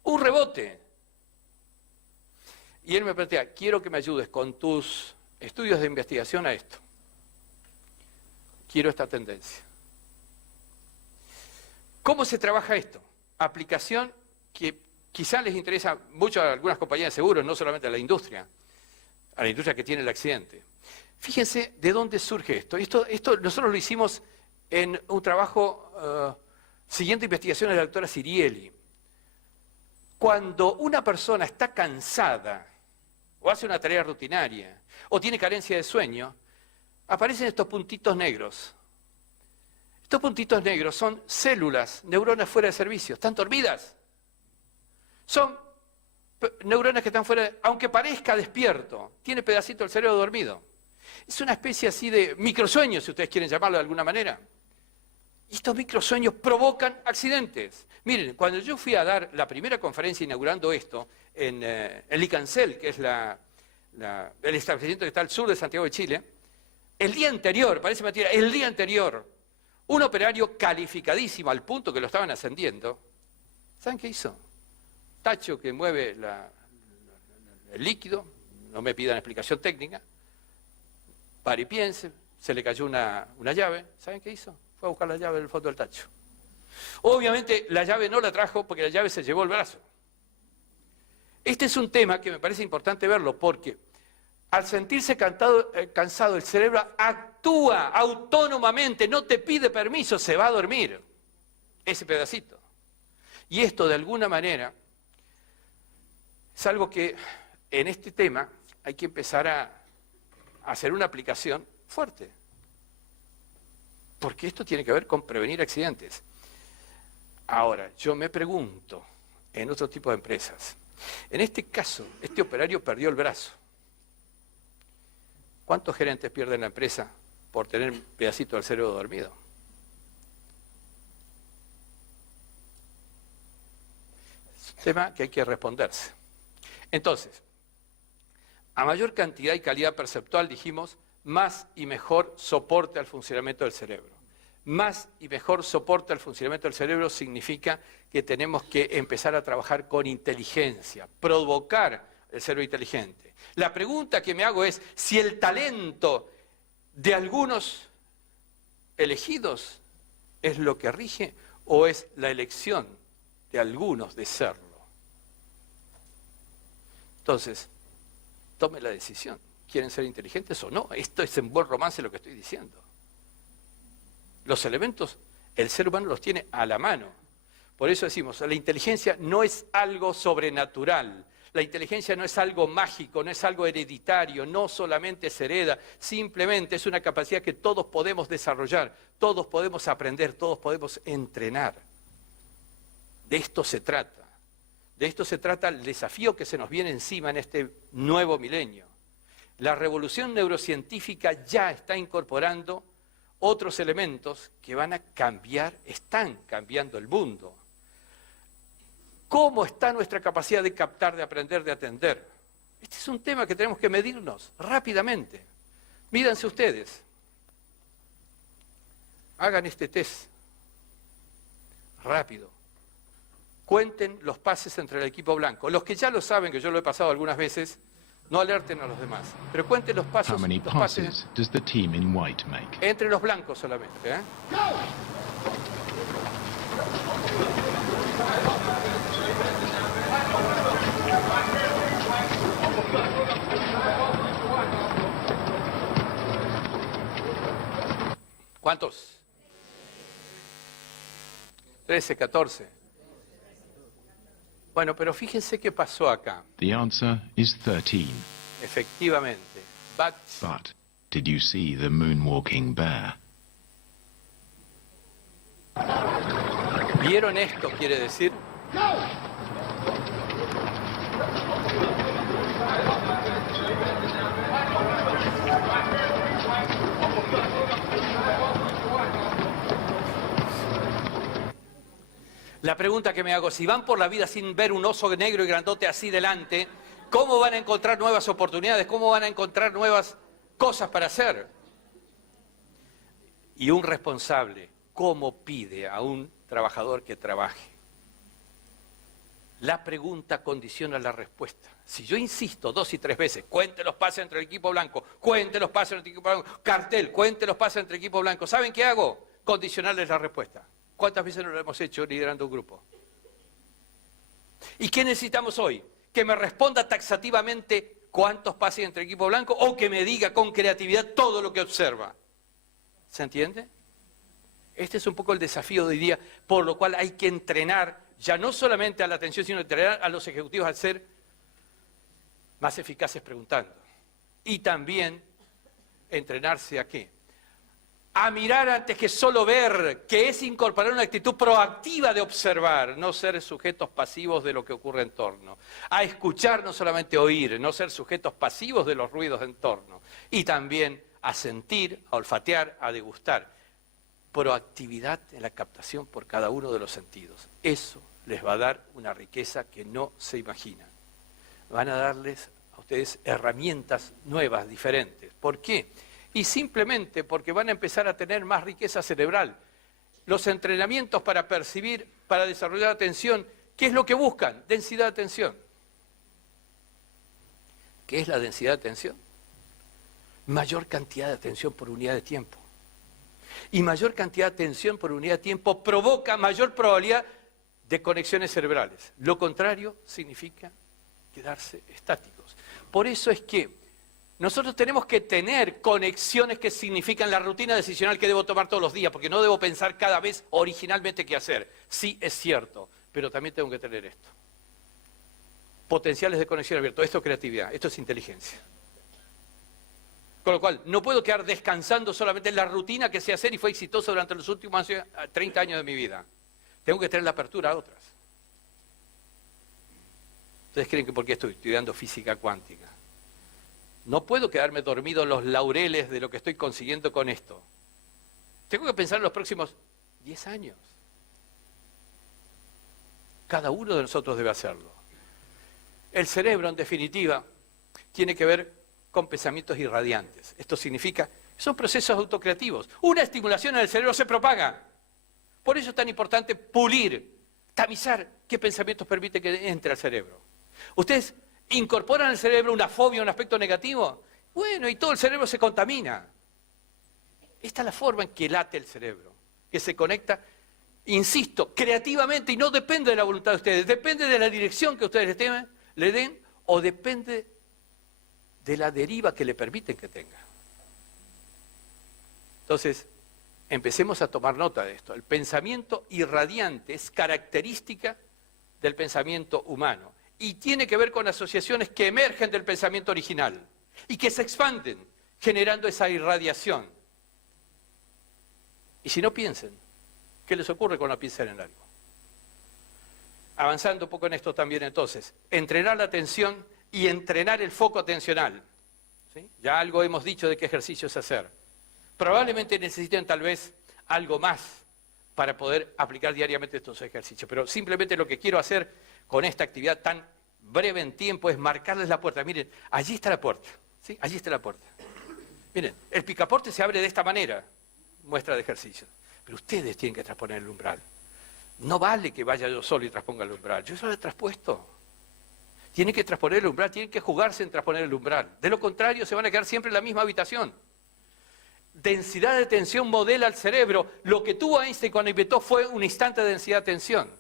Un rebote. Y él me plantea, quiero que me ayudes con tus estudios de investigación a esto. Quiero esta tendencia. ¿Cómo se trabaja esto? Aplicación que quizás les interesa mucho a algunas compañías de seguros, no solamente a la industria que tiene el accidente. Fíjense de dónde surge esto. Esto nosotros lo hicimos en un trabajo siguiendo investigaciones de la doctora Sirieli. Cuando una persona está cansada, o hace una tarea rutinaria, o tiene carencia de sueño, aparecen estos puntitos negros. Estos puntitos negros son células, neuronas fuera de servicio, están dormidas. Son neuronas que están fuera, aunque parezca despierto, tiene pedacito del cerebro dormido. Es una especie así de microsueños, si ustedes quieren llamarlo de alguna manera. Y estos microsueños provocan accidentes. Miren, cuando yo fui a dar la primera conferencia inaugurando esto en el Licancel, que es el establecimiento que está al sur de Santiago de Chile, el día anterior, parece mentira, el día anterior, un operario calificadísimo al punto que lo estaban ascendiendo, ¿saben qué hizo? Tacho que mueve el líquido, no me pidan explicación técnica, pare y piense, se le cayó una llave, ¿saben qué hizo? Fue a buscar la llave del fondo del tacho. Obviamente la llave no la trajo porque la llave se llevó el brazo. Este es un tema que me parece importante verlo porque al sentirse cansado el cerebro actúa autónomamente, no te pide permiso, se va a dormir ese pedacito. Y esto de alguna manera es algo que en este tema hay que empezar a hacer una aplicación fuerte. Porque esto tiene que ver con prevenir accidentes. Ahora, yo me pregunto, en otro tipo de empresas, en este caso, este operario perdió el brazo. ¿Cuántos gerentes pierden la empresa por tener un pedacito del cerebro dormido? Es un tema que hay que responderse. Entonces, a mayor cantidad y calidad perceptual, dijimos, más y mejor soporte al funcionamiento del cerebro. Más y mejor soporte al funcionamiento del cerebro significa que tenemos que empezar a trabajar con inteligencia, provocar el cerebro inteligente. La pregunta que me hago es si el talento de algunos elegidos es lo que rige o es la elección de algunos de serlo. Entonces, tome la decisión. ¿Quieren ser inteligentes o no? Esto es en buen romance lo que estoy diciendo. Los elementos, el ser humano los tiene a la mano. Por eso decimos, la inteligencia no es algo sobrenatural. La inteligencia no es algo mágico, no es algo hereditario, no solamente se hereda, simplemente es una capacidad que todos podemos desarrollar, todos podemos aprender, todos podemos entrenar. De esto se trata. De esto se trata el desafío que se nos viene encima en este nuevo milenio. La revolución neurocientífica ya está incorporando otros elementos que van a cambiar, están cambiando el mundo. ¿Cómo está nuestra capacidad de captar, de aprender, de atender? Este es un tema que tenemos que medirnos rápidamente. Mídanse ustedes. Hagan este test rápido. Cuenten los pases entre el equipo blanco. Los que ya lo saben, que yo lo he pasado algunas veces, no alerten a los demás. Pero cuenten los pasos, los pases does the team in white make? entre los blancos solamente. ¿Eh? ¿Cuántos? 13, 14. Bueno, pero fíjense qué pasó acá. The answer is 13. Efectivamente. But But did you see the moonwalking bear? ¿vieron esto? Quiere decir. La pregunta que me hago, si van por la vida sin ver un oso negro y grandote así delante, ¿cómo van a encontrar nuevas oportunidades? ¿Cómo van a encontrar nuevas cosas para hacer? Y un responsable, ¿cómo pide a un trabajador que trabaje? La pregunta condiciona la respuesta. Si yo insisto 2 y 3 veces, cuente los pases entre el equipo blanco, cuente los pases entre el equipo blanco, cartel, cuente los pases entre el equipo blanco, ¿saben qué hago? Condicionarles la respuesta. ¿Cuántas veces no lo hemos hecho liderando un grupo? ¿Y qué necesitamos hoy? Que me responda taxativamente cuántos pases entre el equipo blanco o que me diga con creatividad todo lo que observa. ¿Se entiende? Este es un poco el desafío de hoy día, por lo cual hay que entrenar, ya no solamente a la atención, sino entrenar a los ejecutivos a ser más eficaces preguntando. Y también entrenarse ¿a qué? A mirar antes que solo ver, que es incorporar una actitud proactiva de observar, no ser sujetos pasivos de lo que ocurre en torno. A escuchar, no solamente oír, no ser sujetos pasivos de los ruidos de entorno. Y también a sentir, a olfatear, a degustar. Proactividad en la captación por cada uno de los sentidos. Eso les va a dar una riqueza que no se imaginan. Van a darles a ustedes herramientas nuevas, diferentes. ¿Por qué? Y simplemente porque van a empezar a tener más riqueza cerebral. Los entrenamientos para percibir, para desarrollar atención, ¿qué es lo que buscan? Densidad de atención. ¿Qué es la densidad de atención? Mayor cantidad de atención por unidad de tiempo. Y mayor cantidad de atención por unidad de tiempo provoca mayor probabilidad de conexiones cerebrales. Lo contrario significa quedarse estáticos. Por eso es que nosotros tenemos que tener conexiones que significan la rutina decisional que debo tomar todos los días, porque no debo pensar cada vez originalmente qué hacer. Sí, es cierto, pero también tengo que tener esto. Potenciales de conexión abiertos. Esto es creatividad, esto es inteligencia. Con lo cual, no puedo quedar descansando solamente en la rutina que sé hacer y fue exitoso durante los últimos 30 años de mi vida. Tengo que tener la apertura a otras. ¿Ustedes creen que por qué estoy estudiando física cuántica? No puedo quedarme dormido en los laureles de lo que estoy consiguiendo con esto. Tengo que pensar en los próximos 10 años. Cada uno de nosotros debe hacerlo. El cerebro, en definitiva, tiene que ver con pensamientos irradiantes. Esto significa, son procesos autocreativos. Una estimulación en el cerebro se propaga. Por eso es tan importante pulir, tamizar qué pensamientos permite que entre al cerebro. Ustedes incorporan al cerebro una fobia, un aspecto negativo, bueno, y todo el cerebro se contamina. Esta es la forma en que late el cerebro, que se conecta, insisto, creativamente, y no depende de la voluntad de ustedes, depende de la dirección que ustedes le den, o depende de la deriva que le permiten que tenga. Entonces, empecemos a tomar nota de esto. El pensamiento irradiante es característica del pensamiento humano y tiene que ver con asociaciones que emergen del pensamiento original y que se expanden generando esa irradiación. Y si no piensen, ¿qué les ocurre cuando piensan en algo? Avanzando un poco en esto también entonces, entrenar la atención y entrenar el foco atencional. ¿Sí? Ya algo hemos dicho de qué ejercicios hacer. Probablemente necesiten tal vez algo más para poder aplicar diariamente estos ejercicios, pero simplemente lo que quiero hacer con esta actividad tan breve en tiempo es marcarles la puerta. Miren, allí está la puerta, ¿sí? Allí está la puerta. Miren, el picaporte se abre de esta manera, muestra de ejercicio, pero ustedes tienen que trasponer el umbral. No vale que vaya yo solo y trasponga el umbral, yo solo he traspuesto. Tienen que trasponer el umbral, tienen que jugarse en trasponer el umbral. De lo contrario, se van a quedar siempre en la misma habitación. Densidad de tensión modela el cerebro. Lo que tuvo Einstein cuando inventó fue un instante de densidad de tensión.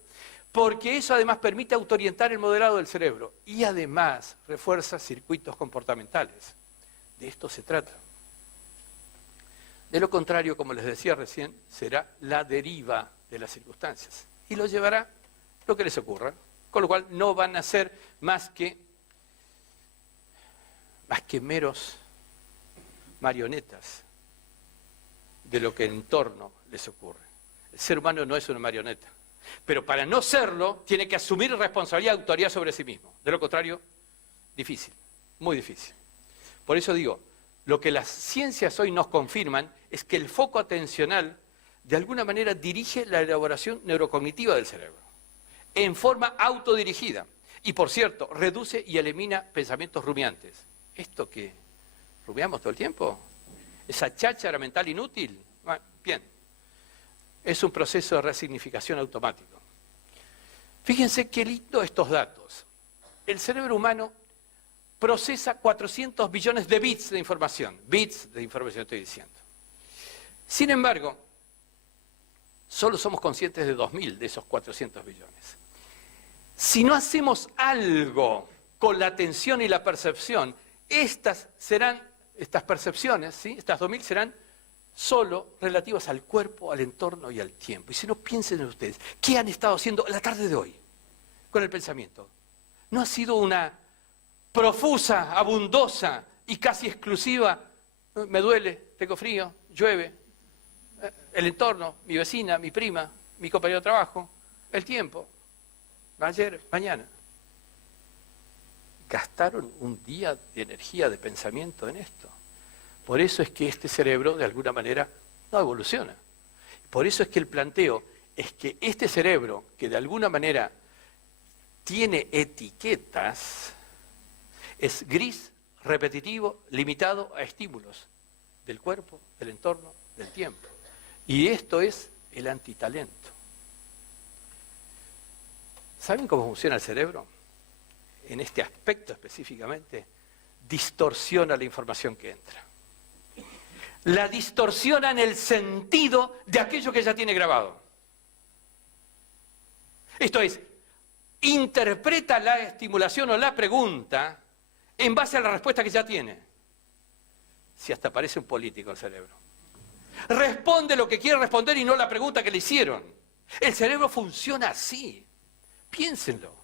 Porque eso además permite autoorientar el modelado del cerebro. Y además refuerza circuitos comportamentales. De esto se trata. De lo contrario, como les decía recién, será la deriva de las circunstancias. Y lo llevará lo que les ocurra. Con lo cual no van a ser más que meros marionetas de lo que en torno les ocurre. El ser humano no es una marioneta, pero para no serlo tiene que asumir responsabilidad y autoridad sobre sí mismo. De lo contrario, difícil, muy difícil. Por eso digo, lo que las ciencias hoy nos confirman es que el foco atencional de alguna manera dirige la elaboración neurocognitiva del cerebro en forma autodirigida. Y por cierto, reduce y elimina pensamientos rumiantes. ¿Esto qué? ¿Rumiamos todo el tiempo? ¿Esa cháchara mental inútil? Bueno, bien. Es un proceso de resignificación automático. Fíjense qué lindo estos datos. El cerebro humano procesa 400 billones de bits de información. Bits de información estoy diciendo. Sin embargo, solo somos conscientes de 2.000 de esos 400 billones. Si no hacemos algo con la atención y la percepción, estas percepciones, ¿sí? Estas 2.000 serán solo relativas al cuerpo, al entorno y al tiempo. Y si no, piensen en ustedes, ¿qué han estado haciendo la tarde de hoy con el pensamiento? ¿No ha sido una profusa, abundosa y casi exclusiva? Me duele, tengo frío, llueve, el entorno, mi vecina, mi prima, mi compañero de trabajo, el tiempo. Ayer, mañana. Gastaron un día de energía, de pensamiento en esto. Por eso es que este cerebro, de alguna manera, no evoluciona. Por eso es que el planteo es que este cerebro, que de alguna manera tiene etiquetas, es gris, repetitivo, limitado a estímulos del cuerpo, del entorno, del tiempo. Y esto es el antitalento. ¿Saben cómo funciona el cerebro? En este aspecto específicamente, distorsiona la información que entra. La distorsiona en el sentido de aquello que ya tiene grabado. Esto es, interpreta la estimulación o la pregunta en base a la respuesta que ya tiene. Si hasta parece un político el cerebro. Responde lo que quiere responder y no la pregunta que le hicieron. El cerebro funciona así. Piénsenlo.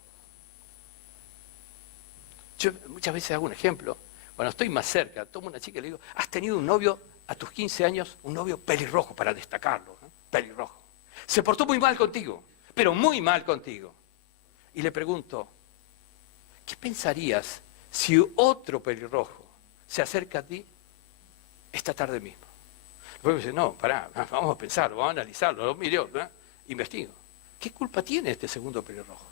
Yo muchas veces hago un ejemplo. Cuando estoy más cerca, tomo una chica y le digo, ¿has tenido un novio a tus 15 años? Un novio pelirrojo, para destacarlo, ¿no? Pelirrojo. Se portó muy mal contigo, pero muy mal contigo. Y le pregunto, ¿qué pensarías si otro pelirrojo se acerca a ti esta tarde mismo? Luego dice, no, pará, vamos a pensarlo, vamos a analizarlo, lo miro, ¿no? Investigo. ¿Qué culpa tiene este segundo pelirrojo?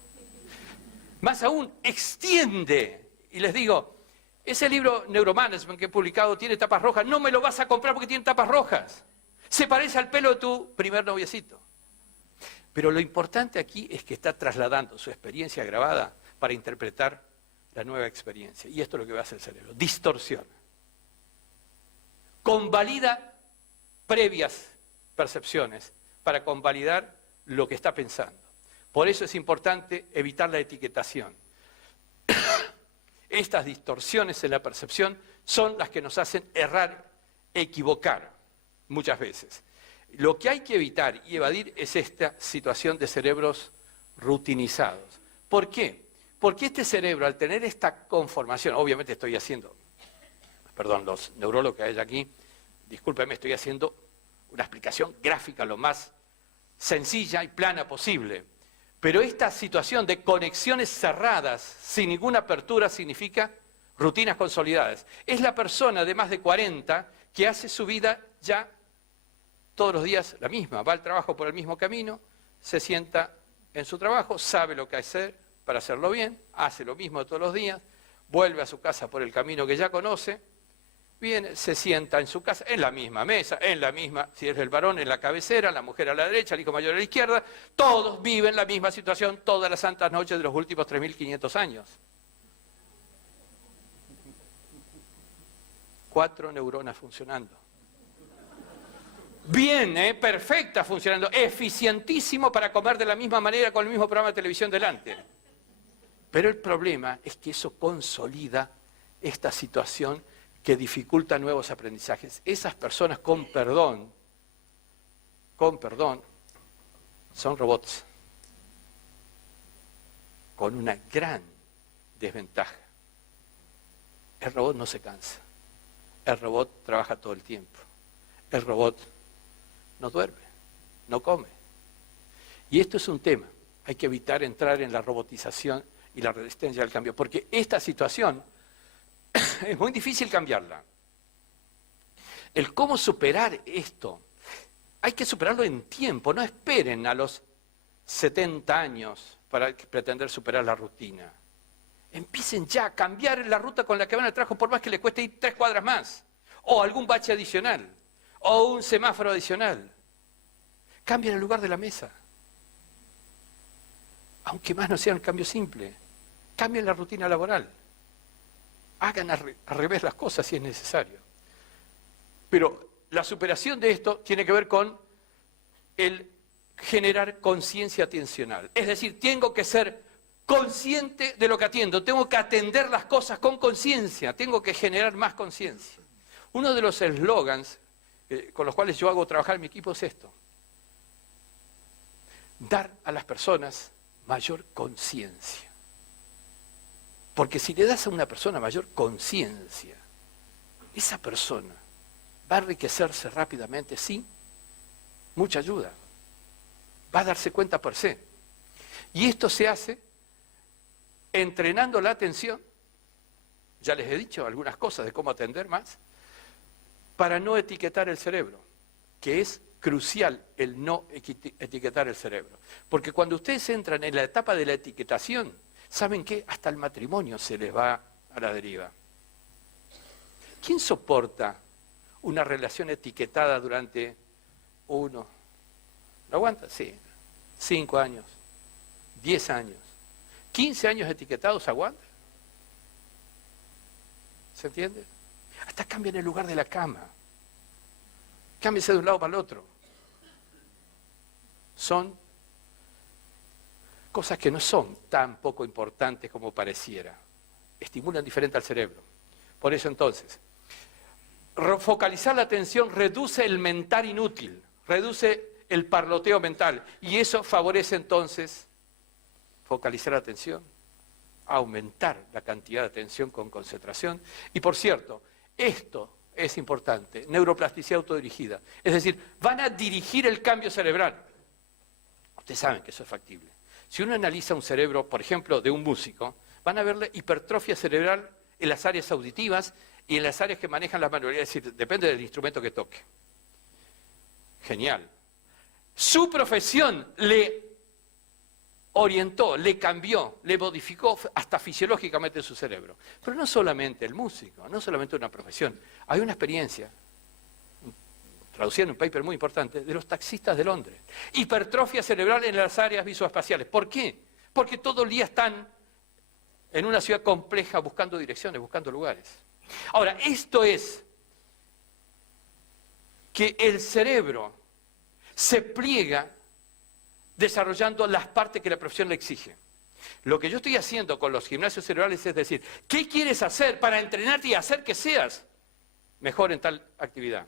Más aún, extiende. Y les digo, ese libro Neuromanagement que he publicado tiene tapas rojas, no me lo vas a comprar porque tiene tapas rojas. Se parece al pelo de tu primer noviecito. Pero lo importante aquí es que está trasladando su experiencia grabada para interpretar la nueva experiencia. Y esto es lo que va a hacer el cerebro, distorsiona. Convalida previas percepciones para convalidar lo que está pensando. Por eso es importante evitar la etiquetación. Estas distorsiones en la percepción son las que nos hacen errar, equivocar muchas veces. Lo que hay que evitar y evadir es esta situación de cerebros rutinizados. ¿Por qué? Porque este cerebro, al tener esta conformación, obviamente estoy haciendo, perdón, los neurólogos que hay aquí, discúlpenme, estoy haciendo una explicación gráfica lo más sencilla y plana posible. Pero esta situación de conexiones cerradas, sin ninguna apertura, significa rutinas consolidadas. Es la persona de más de 40 que hace su vida ya todos los días la misma. Va al trabajo por el mismo camino, se sienta en su trabajo, sabe lo que hacer para hacerlo bien, hace lo mismo todos los días, vuelve a su casa por el camino que ya conoce, viene, se sienta en su casa, en la misma mesa, en la misma, si es el varón, en la cabecera, la mujer a la derecha, el hijo mayor a la izquierda, todos viven la misma situación todas las santas noches de los últimos 3.500 años. 4 neuronas funcionando. Bien, perfecta funcionando, eficientísimo para comer de la misma manera con el mismo programa de televisión delante. Pero el problema es que eso consolida esta situación que dificulta nuevos aprendizajes. Esas personas con perdón, son robots con una gran desventaja. El robot no se cansa, el robot trabaja todo el tiempo, el robot no duerme, no come. Y esto es un tema, hay que evitar entrar en la robotización y la resistencia al cambio, porque esta situación es muy difícil cambiarla. El cómo superar esto, hay que superarlo en tiempo, no esperen a los 70 años para pretender superar la rutina. Empiecen ya a cambiar la ruta con la que van al trabajo, por más que les cueste ir 3 cuadras más, o algún bache adicional, o un semáforo adicional. Cambien el lugar de la mesa. Aunque más no sea un cambio simple, cambien la rutina laboral. Hagan al revés las cosas si es necesario. Pero la superación de esto tiene que ver con el generar conciencia atencional. Es decir, tengo que ser consciente de lo que atiendo, tengo que atender las cosas con conciencia, tengo que generar más conciencia. Uno de los eslogans con los cuales yo hago trabajar en mi equipo es esto: dar a las personas mayor conciencia. Porque si le das a una persona mayor conciencia, esa persona va a enriquecerse rápidamente sin mucha ayuda. Va a darse cuenta por sí. Y esto se hace entrenando la atención. Ya les he dicho algunas cosas de cómo atender más, para no etiquetar el cerebro, que es crucial el no etiquetar el cerebro. Porque cuando ustedes entran en la etapa de la etiquetación, ¿saben qué? Hasta el matrimonio se les va a la deriva. ¿Quién soporta una relación etiquetada durante 1? ¿Lo aguanta? Sí. 5 años, 10 años, 15 años etiquetados, ¿aguanta? ¿Se entiende? Hasta cambien el lugar de la cama. Cámbiense de un lado para el otro. Son cosas que no son tan poco importantes como pareciera. Estimulan diferente al cerebro. Por eso entonces, focalizar la atención reduce el mental inútil, reduce el parloteo mental. Y eso favorece entonces focalizar la atención, aumentar la cantidad de atención con concentración. Y por cierto, esto es importante, neuroplasticidad autodirigida. Es decir, van a dirigir el cambio cerebral. Ustedes saben que eso es factible. Si uno analiza un cerebro, por ejemplo, de un músico, van a verle hipertrofia cerebral en las áreas auditivas y en las áreas que manejan las manualidades, es decir, depende del instrumento que toque. Genial. Su profesión le orientó, le cambió, le modificó hasta fisiológicamente su cerebro. Pero no solamente el músico, no solamente una profesión. Hay una experiencia, traducida en un paper muy importante, de los taxistas de Londres. Hipertrofia cerebral en las áreas visoespaciales. ¿Por qué? Porque todo el día están en una ciudad compleja buscando direcciones, buscando lugares. Ahora, esto es que el cerebro se pliega desarrollando las partes que la profesión le exige. Lo que yo estoy haciendo con los gimnasios cerebrales es decir, ¿qué quieres hacer para entrenarte y hacer que seas mejor en tal actividad?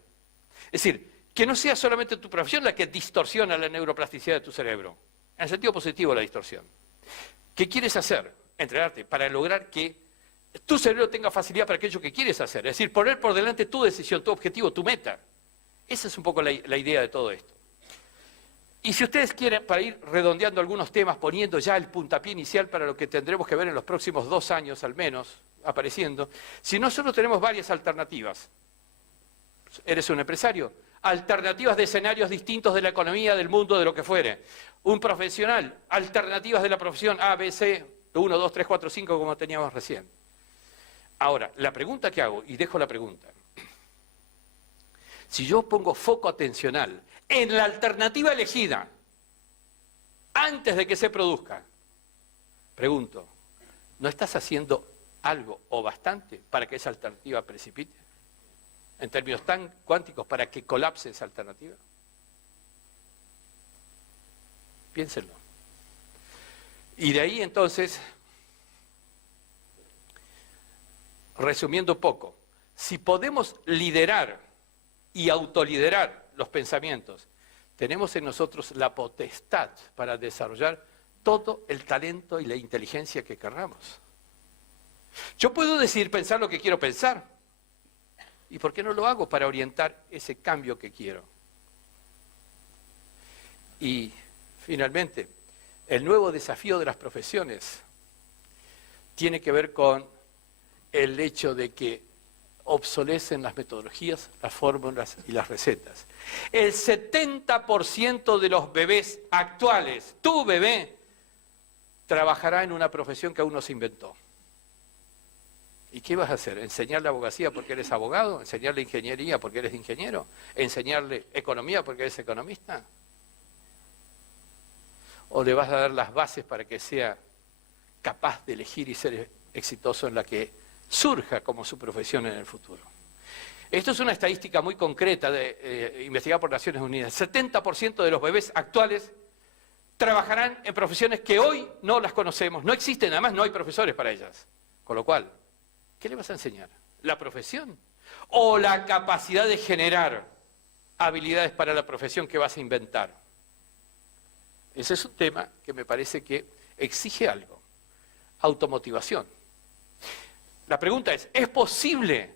Es decir, que no sea solamente tu profesión la que distorsiona la neuroplasticidad de tu cerebro. En el sentido positivo la distorsión. ¿Qué quieres hacer? Entrenarte para lograr que tu cerebro tenga facilidad para aquello que quieres hacer. Es decir, poner por delante tu decisión, tu objetivo, tu meta. Esa es un poco la idea de todo esto. Y si ustedes quieren, para ir redondeando algunos temas, poniendo ya el puntapié inicial para lo que tendremos que ver en los próximos 2 años al menos, apareciendo, si nosotros tenemos varias alternativas. ¿Eres un empresario? Alternativas de escenarios distintos de la economía, del mundo, de lo que fuere. Un profesional, alternativas de la profesión A, B, C, 1, 2, 3, 4, 5, como teníamos recién. Ahora, la pregunta que hago, y dejo la pregunta. Si yo pongo foco atencional en la alternativa elegida, antes de que se produzca, pregunto, ¿no estás haciendo algo o bastante para que esa alternativa precipite? En términos tan cuánticos, para que colapse esa alternativa. Piénsenlo. Y de ahí entonces, resumiendo un poco, si podemos liderar y autoliderar los pensamientos, tenemos en nosotros la potestad para desarrollar todo el talento y la inteligencia que querramos. Yo puedo decidir pensar lo que quiero pensar. ¿Y por qué no lo hago para orientar ese cambio que quiero? Y finalmente, el nuevo desafío de las profesiones tiene que ver con el hecho de que obsolecen las metodologías, las fórmulas y las recetas. El 70% de los bebés actuales, tu bebé, trabajará en una profesión que aún no se inventó. ¿Y qué vas a hacer? ¿Enseñarle abogacía porque eres abogado? ¿Enseñarle ingeniería porque eres ingeniero? ¿Enseñarle economía porque eres economista? ¿O le vas a dar las bases para que sea capaz de elegir y ser exitoso en la que surja como su profesión en el futuro? Esto es una estadística muy concreta investigada por Naciones Unidas. El 70% de los bebés actuales trabajarán en profesiones que hoy no las conocemos, no existen, además no hay profesores para ellas. Con lo cual, ¿qué le vas a enseñar? ¿La profesión? ¿O la capacidad de generar habilidades para la profesión que vas a inventar? Ese es un tema que me parece que exige algo. Automotivación. La pregunta es posible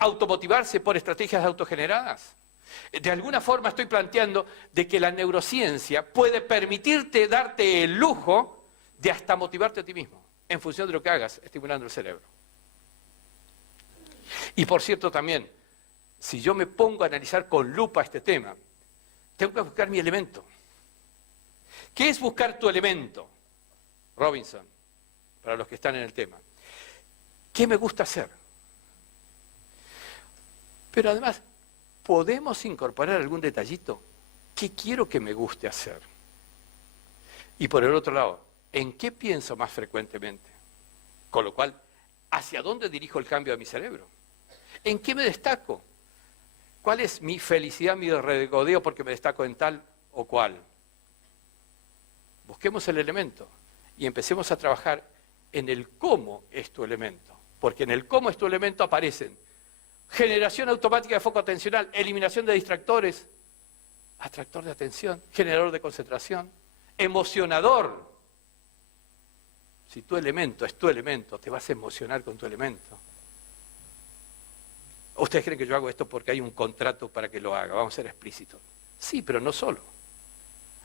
automotivarse por estrategias autogeneradas? De alguna forma estoy planteando de que la neurociencia puede permitirte darte el lujo de hasta motivarte a ti mismo, en función de lo que hagas, estimulando el cerebro. Y por cierto también, si yo me pongo a analizar con lupa este tema, tengo que buscar mi elemento. ¿Qué es buscar tu elemento? Robinson, para los que están en el tema. ¿Qué me gusta hacer? Pero además, ¿podemos incorporar algún detallito? ¿Qué quiero que me guste hacer? Y por el otro lado, ¿en qué pienso más frecuentemente? Con lo cual, ¿Hacia dónde dirijo el cambio de mi cerebro? ¿En qué me destaco? ¿Cuál es mi felicidad, mi regodeo porque me destaco en tal o cual? Busquemos el elemento y empecemos a trabajar en el cómo es tu elemento. Porque en el cómo es tu elemento aparecen generación automática de foco atencional, eliminación de distractores, atractor de atención, generador de concentración, emocionador. Si tu elemento es tu elemento, te vas a emocionar con tu elemento. ¿Ustedes creen que yo hago esto porque hay un contrato para que lo haga? Vamos a ser explícitos. Sí, pero no solo.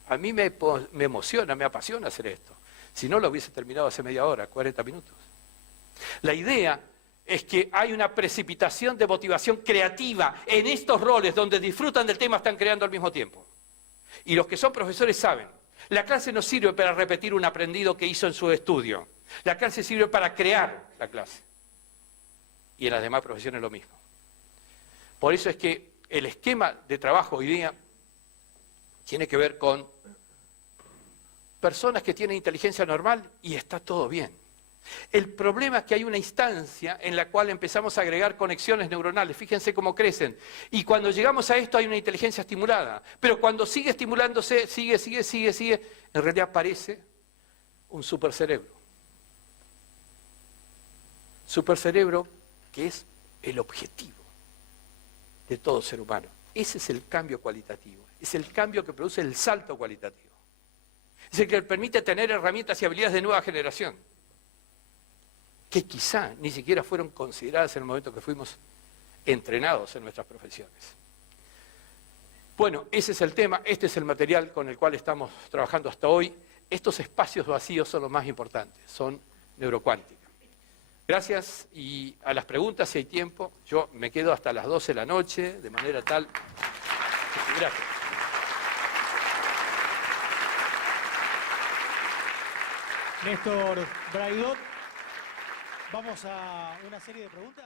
A mí me emociona, me apasiona hacer esto. Si no, lo hubiese terminado hace media hora, 40 minutos. La idea es que hay una precipitación de motivación creativa en estos roles donde disfrutan del tema, están creando al mismo tiempo. Y los que son profesores saben, la clase no sirve para repetir un aprendido que hizo en su estudio. La clase sirve para crear la clase. Y en las demás profesiones lo mismo. Por eso es que el esquema de trabajo hoy día tiene que ver con personas que tienen inteligencia normal y está todo bien. El problema es que hay una instancia en la cual empezamos a agregar conexiones neuronales, fíjense cómo crecen, y cuando llegamos a esto hay una inteligencia estimulada, pero cuando sigue estimulándose, sigue, en realidad aparece un supercerebro. Supercerebro que es el objetivo de todo ser humano. Ese es el cambio cualitativo, es el cambio que produce el salto cualitativo. Es el que permite tener herramientas y habilidades de nueva generación, que quizá ni siquiera fueron consideradas en el momento que fuimos entrenados en nuestras profesiones. Bueno, ese es el tema, este es el material con el cual estamos trabajando hasta hoy. Estos espacios vacíos son los más importantes, son neurocuántica. Gracias, y a las preguntas, si hay tiempo, yo me quedo hasta las 12 de la noche, de manera tal... Gracias. Néstor Braidot, vamos a una serie de preguntas.